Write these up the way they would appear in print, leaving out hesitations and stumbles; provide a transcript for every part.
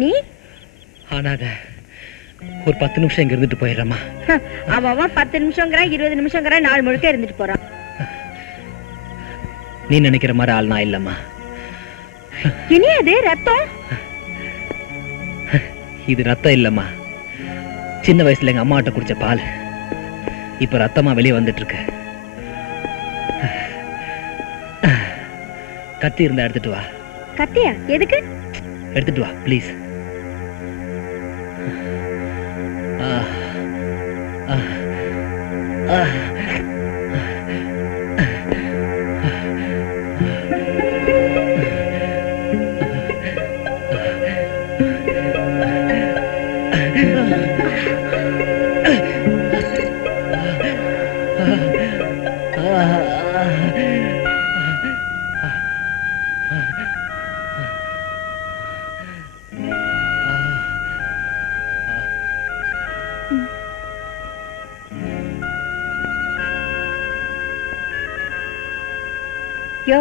நீ ஆனாத ஒரு 10 நிமிஷம் இங்க இருந்துட்டு போயிடுறமா. அவன் 10 நிமிஷம்ங்கற 20 நிமிஷம்ங்கற நாள் முழுக்க இருந்துட்டு போறான். நீ நினைக்கிற மாதிரி ஆள் நான் இல்லம்மா. இனி அது ரத்தம்? இது ரத்தம் இல்லம்மா. சின்ன வயசுல எங்க அம்மாட்ட குடிச்ச பால் இப்ப ரத்தமா வெளியே வந்துட்டு இருக்கு. கத்தி இருந்தா எடுத்துட்டு வா. கத்தியா? எதுக்கு? எடுத்துட்டு வா ப்ளீஸ். யோ,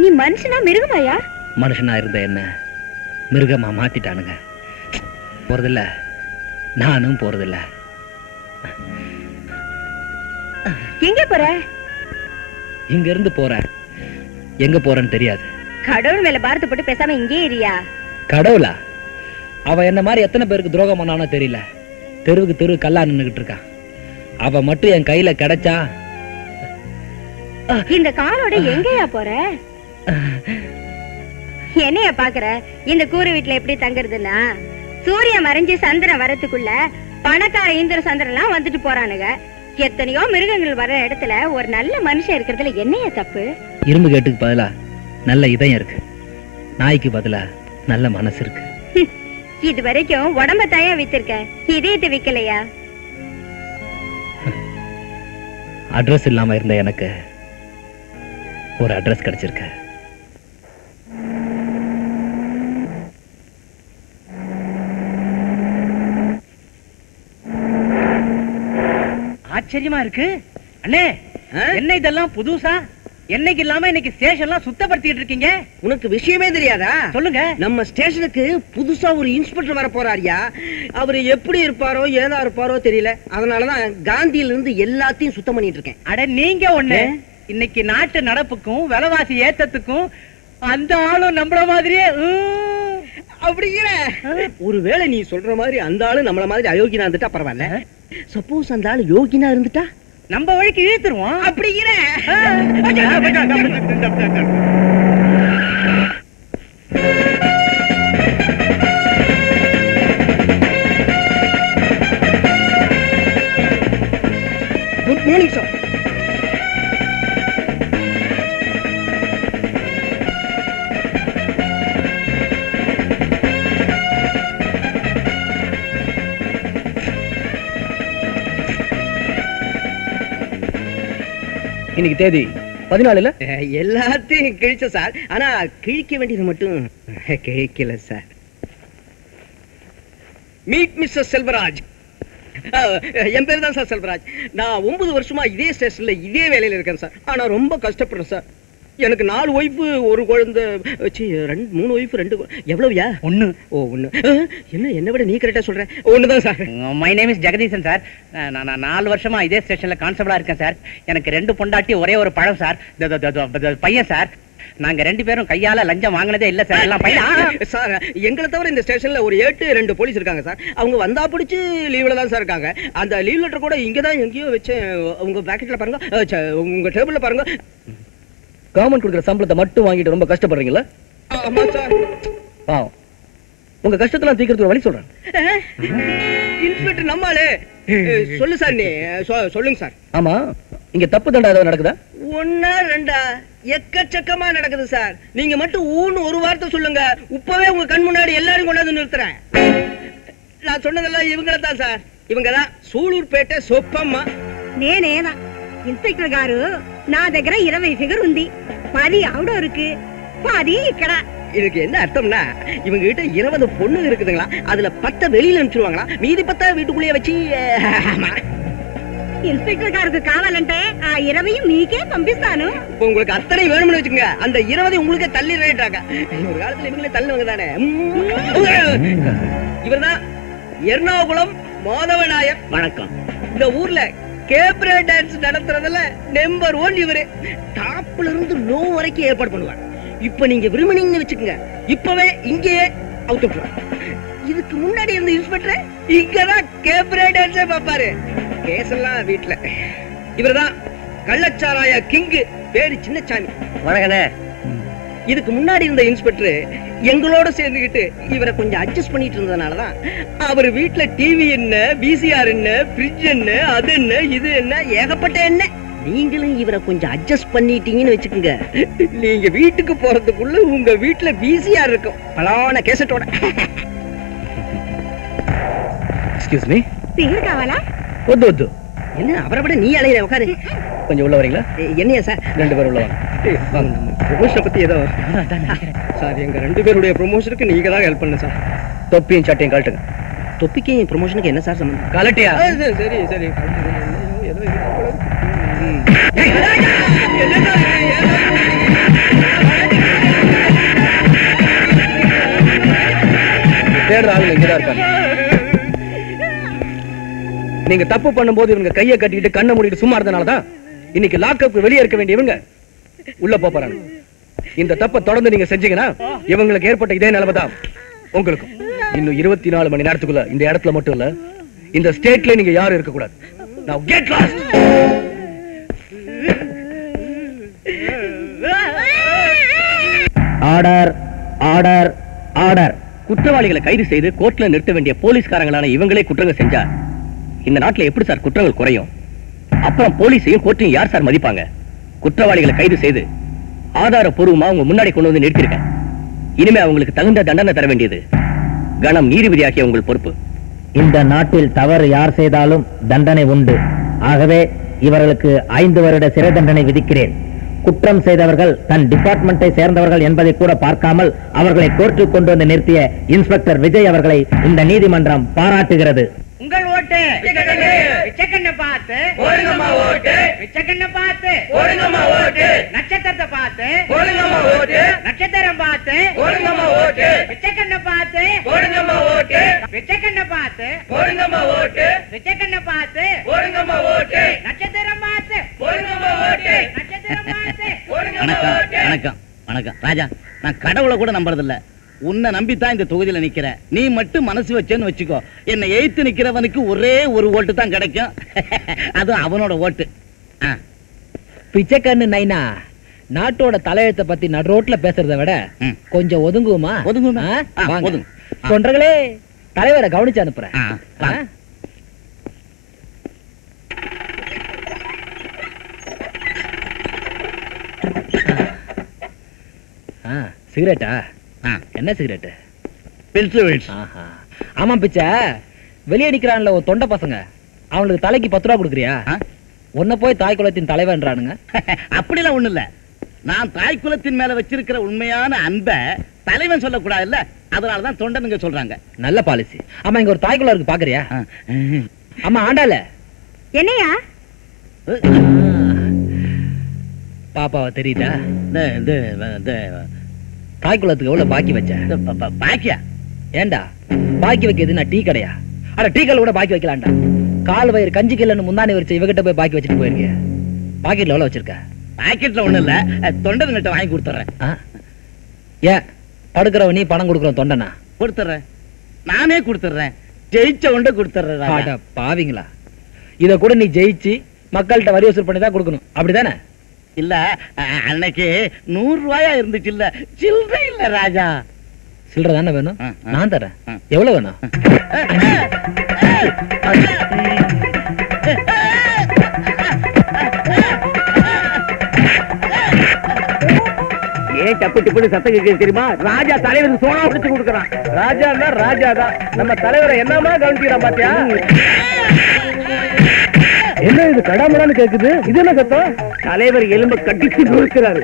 நீ மனுஷனா மிருகமாயா? மனுஷனா இருந்த என்ன மிருகமா மாத்திட்டானுங்க. போறதில்ல, நானும் போறதில்ல. எங்க போற? இங்க இருந்து போறேன். எங்க போறேன்னு தெரியாது. கடவுள் மேல பாரத்தை போட்டு பேசாம இங்கே இருயா. கடவுளா? அவ என்ன மாதிரி எத்தனை பேருக்கு துரோகம் பண்ணானோ தெரியல. தெருவுக்கு தெரு கல்லா நின்னுகிட்டு இருக்கான். அவ மட்டும் என் கையில கிடைச்சா. இந்த காலோட எங்கயா போற? என்னைய பாக்குற? இந்த கூரை வீட்டுல எப்படி தங்குறதுன்னா, சூரிய மறைஞ்சு சந்திரன் வரத்துக்குள்ள பணக்கார இந்திர சந்திரன் எல்லாம் வந்துட்டு போறானுங்க. எத்தனையோ மிருகங்கள் வர இடத்துல ஒரு நல்ல மனுஷன் இருக்கிறதுல என்னைய தப்பு? இரும்பு கேட்டுக்கு பதிலா நல்ல இதயம் இருக்கு. நாய்க்கு பதிலா நல்ல மனசு இருக்கு. இது வரைக்கும் உடம்ப தாயா வித்திருக்க, இதயத்தை விக்கலையா? அட்ரஸ் இல்லாம இருந்த எனக்கு ஒரு அட்ரஸ் கிடைச்சிருக்கு. ஆச்சரியமா இருக்கு அண்ணே. என்ன இதெல்லாம் புதுசா? என்னைக்கு இல்லாம இன்னைக்கு ஸ்டேஷன்லாம் சுத்தப்படுத்திட்டு இருக்கீங்க. உனக்கு விஷயமே தெரியாதா? சொல்லுங்க. நம்ம ஸ்டேஷனுக்கு புதுசா ஒரு இன்ஸ்பெக்டர் வர போறாரியா. அவரு எப்படி இருப்பாரோ ஏதா இருப்பாரோ தெரியல. அதனாலதான் காந்தியில இருந்து எல்லாத்தையும் சுத்தம் பண்ணிட்டு இருக்கேன். அட நீங்க ஒண்ணு, இன்னைக்கு நாட்டு நடப்புக்கும் விலைவாசி ஏத்தத்துக்கும் அந்த ஆளும் நம்மள மாதிரியே அப்படிங்கிற. ஒருவேளை நீ சொல்ற மாதிரி அந்த ஆளு நம்மள மாதிரி அயோக்கியனா இருந்துட்டா பரவாயில்ல. சப்போஸ் அந்த ஆளு யோகினா இருந்துட்டா நம்ம வழிக்கு இழுத்துருவோம். அப்படிங்கிற. Good morning sir. இன்னைக்கு தேதி 14. எல்லாத்தையும் கிழிச்ச சார். ஆனா கிழிக்க வேண்டியது மட்டும் கிழிக்கல சார். Meet mister Selvaraj. என் பேர் தான் சார் செல்வராஜ். நான் 9 வருஷமா இதே ஸ்டேஷன்ல இதே வேலையில இருக்கேன் சார். ஆனா ரொம்ப கஷ்டப்படுறேன் சார். எனக்கு 4 ஒய்ஃப், ஒரு குழந்தை வச்சு 3 ஒய்ஃப் 2 எவ்வளவுயா? 1. ஓ 1. என்ன விட நீ கரெக்டா சொல்ற. 1 தான் sir. My name is Jagadeesan sir. நான் 4 வருஷமா இதே ஸ்டேஷன்ல கான்ஸ்டபிளா இருக்கேன் சார். எனக்கு 2 பொண்டாட்டி, ஒரே ஒரு பழம் சார். பையன் சார். நாங்க 2 பேரும் கையால லஞ்சம் வாங்கினதே இல்ல சார். எல்லாம் பையன் சார். எங்களை தவிர இந்த ஸ்டேஷன்ல ஒரு 2 போலீஸ் இருக்காங்க சார். அவங்க வந்தா பிடிச்சு லீவ்ல தான் சார் இருக்காங்க. அந்த லீவ் லெட்டர் கூட இங்க தான் எங்கேயோ வச்சு உங்க பாக்கெட்ல பாருங்க, உங்க டேபிள்ல பாருங்க. கவர்மெண்ட் கொடுக்குற சம்பளத்தை மட்டும் வாங்கிட்டு ரொம்ப கஷ்டப்படுறீங்களா? ஆமா சார். பாவம். உங்க கஷ்டத்தெல்லாம் தீர்க்கறதுக்கு ஒரு வழி சொல்றேன். இன்ஸ்பெக்டர் நம்மாலே. சொல்லு சார். நீ சொல்லுங்க சார். ஆமா, இங்க தப்பு தண்டா ஏதாவது நடக்குதா? 1 2 எக்கச்சக்கமா நடக்குது சார். நீங்க மட்டும் ஊன்னு ஒரு வார்த்தை சொல்லுங்க, இப்பவே உங்க கண் முன்னாடி எல்லாரும் கொண்டாந்து நிறுத்துறேன். நான் சொன்னதெல்லாம் இவங்கள தான் சார். இவங்க தான் సూళూరుపేట సొప్పమ్మ. నేనేనా ఇన్స్పెక్టర్ గారు, నా దగ్గర 20 ఫిగర్ ఉంది. 10 ఆవిడోருக்கு 10 ఇక్కడ. இதுக்கு என்ன அர்த்தம்னா, இவங்க கிட்ட 20 பொண்ணு இருக்குதுங்களா, அதுல 10 வெளியில அனுப்பிச்சிருவாங்களா, மீதி 10 வீட்டுக்குள்ளேயே வச்சு. ఇన్స్పెక్టర్ గారికి కావాలంటే ఆ 20 మీకే పంపిస్తాను. இப்போ உங்களுக்கு அத்தனை வேணும்னு வச்சுக்கோங்க, அந்த 20 உங்களுக்கே தள்ளிடுறாங்க. ஒரு காலத்துல இவங்களே தள்ளுவாங்க தானே. இவர்தான் எர்ணாகுளம் மாதவநாயர். வணக்கம். இந்த ஊர்ல கேப்ரே டான்ஸ் நடத்துறதுல நம்பர் 1 இவரு. டாப்ல இருந்து லோ வரைக்கும் ஏற்பாடு பண்ணுவார். இப்ப நீங்க விரும்பினீங்கன்னு வச்சுக்கோங்க, இப்பவே இங்கேயே அவுட் விட்டுருவார். இதுக்கு முன்னாடி இருந்த இன்ஸ்பெக்டர் இங்கதான் கேப்ரே டான்ஸே பாப்பாரு. கேஸ் எல்லாம் வீட்டுல. இவர்தான் கள்ளச்சாராய கிங்கு, பேரு சின்னசாமி. வணக்கண்ணே. இதுக்கு முன்னாடி இருந்த இன்ஸ்பெக்டர் எங்களோட சேர்ந்துகிட்டு இவரை கொஞ்சம் அட்ஜஸ்ட் பண்ணிட்டு இருந்ததுனாலதான் அவர் வீட்டுல டிவி என்ன, விசிஆர் என்ன, ஃப்ரிட்ஜ் என்ன, அது என்ன, இது என்ன, ஏகப்பட்ட என்ன. நீங்களும் இவரை கொஞ்சம் அட்ஜஸ்ட் பண்ணிட்டீங்கன்னு வச்சுக்கோங்க, நீங்க வீட்டுக்கு போறதுக்குள்ள உங்க வீட்டுல விசிஆர் இருக்கும், பலான கேசட்டோட. Excuse me. ఫిగర్ కావాలా? వద్దు వద్దు. என்ன அவரை விட நீ அலையிற, உட்காரு. கொஞ்சம் உள்ள வரீங்களா? என்னையா சார்? 2 பேரும் உள்ள வாங்க. ப்ரொமோஷனை பத்தி ஏதோ சார், எங்க 2 பேருடைய ப்ரொமோஷனுக்கு நீங்க தான் ஹெல்ப் பண்ணு சார். தொப்பியும் சட்டையும் கழட்டுங்க. தொப்பிக்கு ப்ரொமோஷனுக்கு என்ன சார் சம்பந்தம்? கலட்டியா? சரி சரி. தேடுற ஆளுங்க இங்கதான் இருக்காங்க. நீங்க தப்பு பண்ணும்போது இவங்க கையை கட்டிட்டு கண்ணை மூடிட்டு சும்மா இருந்தனாலதான் இன்னைக்கு லாக்அப் வெளியே இருக்க வேண்டியவங்க உள்ள போறாங்க. இந்த தப்பை தொடர்ந்து நீங்க செஞ்சீங்கன்னா இவங்களுக்கு ஏற்பட்ட இதே நிலைமைதான் உங்களுக்கும். இன்னும் 24 மணி நேரத்துக்குள்ள இந்த இடத்துல மட்டும் இல்ல, இந்த ஸ்டேட்ல நீங்க யாரும் இருக்க கூடாது. Now get lost. Order order order. குற்றவாளிகளை கைது செய்து கோர்ட்ல நிறுத்த வேண்டிய போலீஸ்காரங்களான இவங்களே குற்றங்கள் செஞ்சா இந்த நாட்டுல எப்படி சார் குற்றங்கள் குறையும்? அப்புறம் போலீஸையும் கோர்ட்டையும் யார் சார் மதிப்பாங்க? குற்றவாளிகளை கைது செய்து ஆதாரப்பூர்வமா உங்க முன்னாடி கொண்டு வந்து நிறுத்திருக்கேன். இனிமே அவங்களுக்கு தகுந்த தண்டனை தர வேண்டியது கணம் நீதிபதியாகிய உங்கள் பொறுப்பு. இந்த நாட்டில் தவறு யார் செய்தாலும் தண்டனை உண்டு. ஆகவே இவர்களுக்கு 5 வருட சிறை தண்டனை விதிக்கிறேன். குற்றம் செய்தவர்கள் தன் டிபார்ட்மெண்டை சேர்ந்தவர்கள் என்பதை கூட பார்க்காமல் அவர்களை கோர்ட்டுக்கு கொண்டு வந்து நிறுத்திய இன்ஸ்பெக்டர் விஜய் அவர்களை இந்த நீதிமன்றம் பாராட்டுகிறது. உங்கள் ஓட்டு பிச்சைக்கண்ணை பார்த்து போடுங்கம்மா ஓட்டு. பிச்சைக்கண்ணை பார்த்து போடுங்கம்மா ஓட்டு. நட்சத்திரத்தை பார்த்து போடுங்கம்மா ஓட்டு. நட்சத்திரம் பார்த்து போடுங்கம்மா ஓட்டு. பிச்சைக்கண்ணை பார்த்து போடுங்கம்மா ஓட்டு. பிச்சைக்கண்ணை பார்த்து போடுங்கம்மா ஓட்டு. பிச்சைக்கண்ணை பார்த்து போடுங்கம்மா ஓட்டு. நட்சத்திரம் பார்த்து போடுங்கம்மா ஓட்டு. நட்சத்திரம் பார்த்து போடுங்கம்மா ஓட்டு. வணக்கம் வணக்கம் ராஜா. நான் கடவுளை கூட நம்புறதில்ல. உன்னை நம்பித்தான் இந்த தொகுதியில நிக்கிறேன். நீ மட்டும் மனசு வச்சேன்னு வச்சுக்கோ, என்னை எய்த்து நிக்கிறவனுக்கு ஒரே ஒரு ஓட்டு தான் கிடைக்கும். அதுவும் அவனோட ஓட்டு. பிச்சைக்கண்ணு நைனா, நாட்டோட தலையெழுத்தை பத்தி நடு ரோட்ல பேசுறதை விட கொஞ்சம் ஒதுங்குமா? ஒதுங்குமா? வாங்க. ஒதுங்கு. தொண்டர்களே, தலைவரை கவனிச்சு அனுப்புறேன். சிகரெட்டா? என்ன சிகரெட்? ஆமா பிச்சை, வெளியே நிக்கிறான்ல ஒரு தொண்டை பசங்க, அவனுக்கு தலைக்கு 10 ரூபா கொடுக்குறியா? உன்ன போய் தாய் குலத்தின் தலைவன்றானுங்க. அப்படிலாம் ஒண்ணு இல்ல. நான் தாய் குலத்தின் மேல வச்சிருக்கிற உண்மையான அன்பை தலைவன் சொல்லக்கூடாதுல்ல, அதனாலதான் தொண்டனுங்க சொல்றாங்க. நல்ல பாலிசி. ஆமா, இங்க ஒரு தாய்க்குள்ள இருக்கு, பாக்குறியா? ஆமா, ஆண்டால என்னையா பாப்பாவை தெரியுதா? இந்த தாய்க்குளத்துக்கு எவ்வளவு பாக்கி வச்ச? பாக்கியா? ஏண்டா பாக்கி வைக்கிறது நான் டீ கடையா? அட டீ கடை கூட பாக்கி வைக்கலாம்டா. கால் வயிறு கஞ்சி கில்லன்னு முந்தானி வச்சு இவகிட்ட போய் பாக்கி வச்சுட்டு போயிருக்க. பாக்கெட்ல எவ்வளவு வச்சிருக்க? பாக்கெட்ல ஒண்ணு இல்ல, தொண்டனுங்கிட்ட வாங்கி கொடுத்துறேன். ஏன் படுக்கிறவ நீ, பணம் கொடுக்குறவன் தொண்டனா? கொடுத்துறேன், நானே கொடுத்துறேன். ஜெயிச்ச உண்ட கொடுத்துறேன். அட பாவிங்களா, இத கூட நீ ஜெயிச்சு மக்கள்கிட்ட வரி வசூல் பண்ணி தான் கொடுக்கணும், அப்படிதானே? இல்ல, அன்னைக்கு 100 ரூபாயா இருந்துச்சு, இல்ல சில்லறை இல்ல ராஜா. சில்லறை தானே வேணும், நான் தரேன். எவ்வளவு வேணும்? ஏன் டப்பு டப்புன்னு சத்தம் கேட்குது தெரியுமா? ராஜா தலைவருக்கு சோனா பிடிச்சு கொடுக்குறான். ராஜான்னா ராஜாதான். நம்ம தலைவரை என்னமா கவனிக்கிறான் பாத்தியா? என்ன இது கடாமடான்னு கேக்குது? இது என்ன சத்தம்? தலைவர் எலும்ப கட்டிச்சு கொடுக்கிறாரு.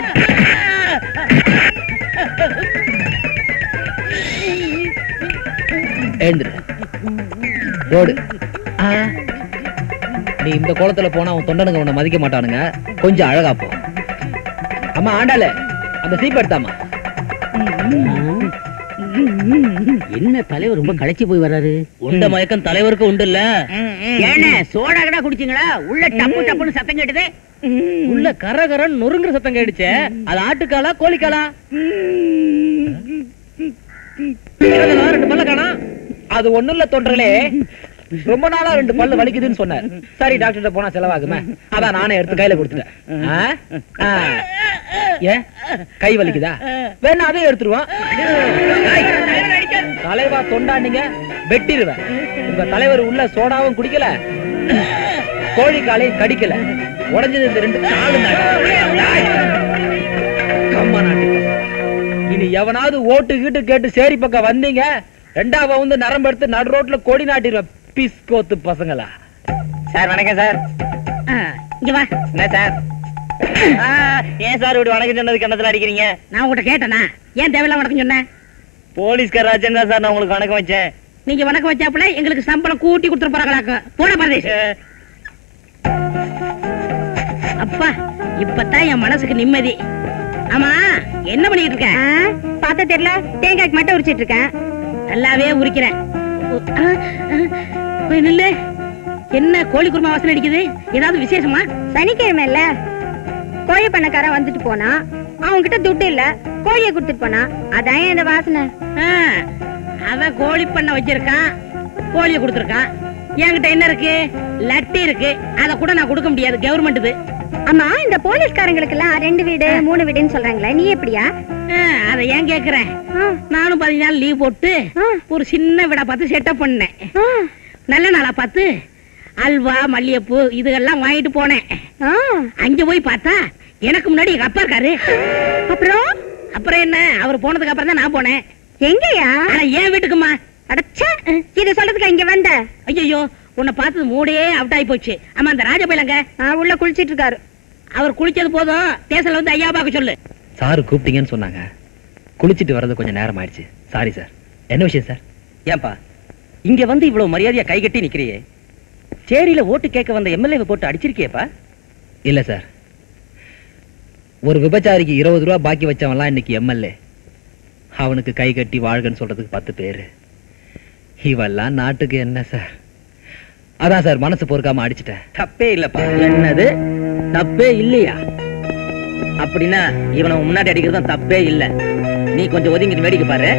எழுந்துரு, ரோடு. நீ இந்த கோலத்துல போனா உன் தொண்டனுங்க உன்னை மதிக்க மாட்டானுங்க. கொஞ்சம் அழகா போ. அம்மா ஆண்டால அந்த சீப் எடுத்தாமா. என்ன தலைவர் ரொம்ப களைச்சு போய் வர்றாரு? உண்ட மயக்கம் தலைவருக்கு உண்டு இல்ல? ஏனே சோடா கடா குடிச்சீங்களா? உள்ள டப்பு டப்புன்னு சத்தம் கேட்டதே. உள்ள கரகரன் நொறுங்குற சத்தம் கேட்டுச்சே, அது ஆட்டுக்காலா கோழிக்காலா? 2 பல்ல காணோம். அது ஒண்ணும் இல்ல தொண்டர்களே, ரொம்ப நாளா 2 பல்லு வலிக்குதுன்னு சொன்னார். சரி டாக்டர் போனா செலவாகுமே, அதான் நானே எடுத்து கையில கொடுத்துட்டேன். ஏன் கை வலிக்குதா? வேணா அதையும் எடுத்துருவோம். தலைவா தொண்டாண்டிங்க வெட்டிடுவேன். உங்க தலைவர் உள்ள சோடாவும் குடிக்கல, கோழிக்காலையும் கடிக்கல. உடஞ்சது இந்த 2 காலும் தான். இனி எவனாவது ஓட்டு கீட்டு கேட்டு சேரி பக்கம் வந்தீங்க, 2ஆவது வந்து நரம்பு எடுத்து நடு ரோட்ல கொடி நாட்டிடுவேன். பிஸ்கோத்து பசங்களா. சார் வணக்கம் சார். இங்க வா. என்ன சார்? ஏன் சார் இப்படி வணக்கம் சொன்னது கண்ணத்துல அடிக்கிறீங்க? நான் உங்ககிட்ட கேட்டேனா? ஏன் தேவையில்லாம் வணக்கம் சொன்னேன்? போலீஸ்கார ராஜன் தான் சார் நான் உங்களுக்கு வணக்கம் வச்சேன். நீங்க வணக்கம் வச்சாப்புல எங்களுக்கு சம்பளம் கூட்டி கொடுத்துட்டு போறாங்களாக்க. போன பரதேஷ். அப்பா, இப்பதான் என் மனசுக்கு நிம்மதி. ஆமா, என்ன பண்ணிட்டு இருக்க? பாத்த தெரியல, தேங்காய்க்கு மட்டும் உரிச்சிட்டு இருக்கேன். நல்லாவே உரிக்கிறேன். நில்லு. என்ன கோழி குருமா வாசனை அடிக்குது? ஏதாவது விசேஷமா? சனிக்கிழமை இல்ல, கோழி பண்ணக்காரன் வந்துட்டு போனா, அவங்க கிட்ட துட்டு இல்ல, கோழியை கொடுத்துட்டு போனா, அதான் இந்த வாசனை. அவன் கோழி பண்ண வச்சிருக்கான், கோழியை கொடுத்துருக்கான். என்கிட்ட என்ன இருக்கு? லட்டி இருக்கு, அத கூட நான் கொடுக்க முடியாது, கவர்மெண்ட். அம்மா, இந்த போலீஸ்காரங்களுக்கு எல்லாம் 2 வீடு 3 வீடுன்னு சொல்றாங்களே, நீ எப்படியா? அத ஏன் கேக்குறேன்? நானும் 10 நாள் லீவ் போட்டு ஒரு சின்ன வீடா பார்த்து செட்டப் பண்ணேன். நல்ல நாளா பார்த்து அல்வா மல்லிகைப்பூ இதெல்லாம் வாங்கிட்டு போனேன். அங்க போய் பார்த்தா எனக்கு முன்னாடி எங்க அப்பா இருக்காரு. அப்புறம் என்ன, அவர் போனதுக்கு அப்புறம் தான் நான் போனேன். எங்கயா? ஏன் வீட்டுக்குமா? அடச்சே, இத சொல்றதுக்கு இங்க வந்த? ஐயோ, உன்னை பார்த்தது மூடே அவுட் ஆகி போச்சு. ஆமா, அந்த ராஜபைலங்க உள்ள குளிச்சிட்டு இருக்காரு. அவர் குளிச்சது போதும், தேசல வந்து ஐயா பாக்க சொல்லு. சாரு கூப்பிட்டீங்கன்னு சொன்னாங்க, குளிச்சிட்டு வர்றது கொஞ்சம் நேரம் ஆயிடுச்சு. Sorry sir. என்ன விஷயம் சார்? ஏன்பா இங்க வந்து இவ்வளவு மரியாதையா கை கட்டி நிக்கிறியே? சேரியில ஓட்டு கேட்க வந்த எம்எல்ஏ போட்டு அடிச்சிருக்கியப்பா? இல்ல சார், ஒரு விபச்சாரிக்கு 20 ரூபா பாக்கி வச்சவன்லாம் இன்னைக்கு எம்எல்ஏ. அவனுக்கு கை கட்டி வாழ்கன்னு சொல்றதுக்கு 10 பேரு. இவெல்லாம் நாட்டுக்கு என்ன சார்? அதான் சார் மனசு பொறுக்காம அடிச்சிட்டேன். தப்பே இல்லப்பா. என்னது தப்பே இல்லையா? அப்படின்னா இவனை முன்னாடி அடிக்கிறதும் தப்பே இல்ல. நீ கொஞ்சம் ஒதுங்கிட்டு வேடிக்கை பாரு.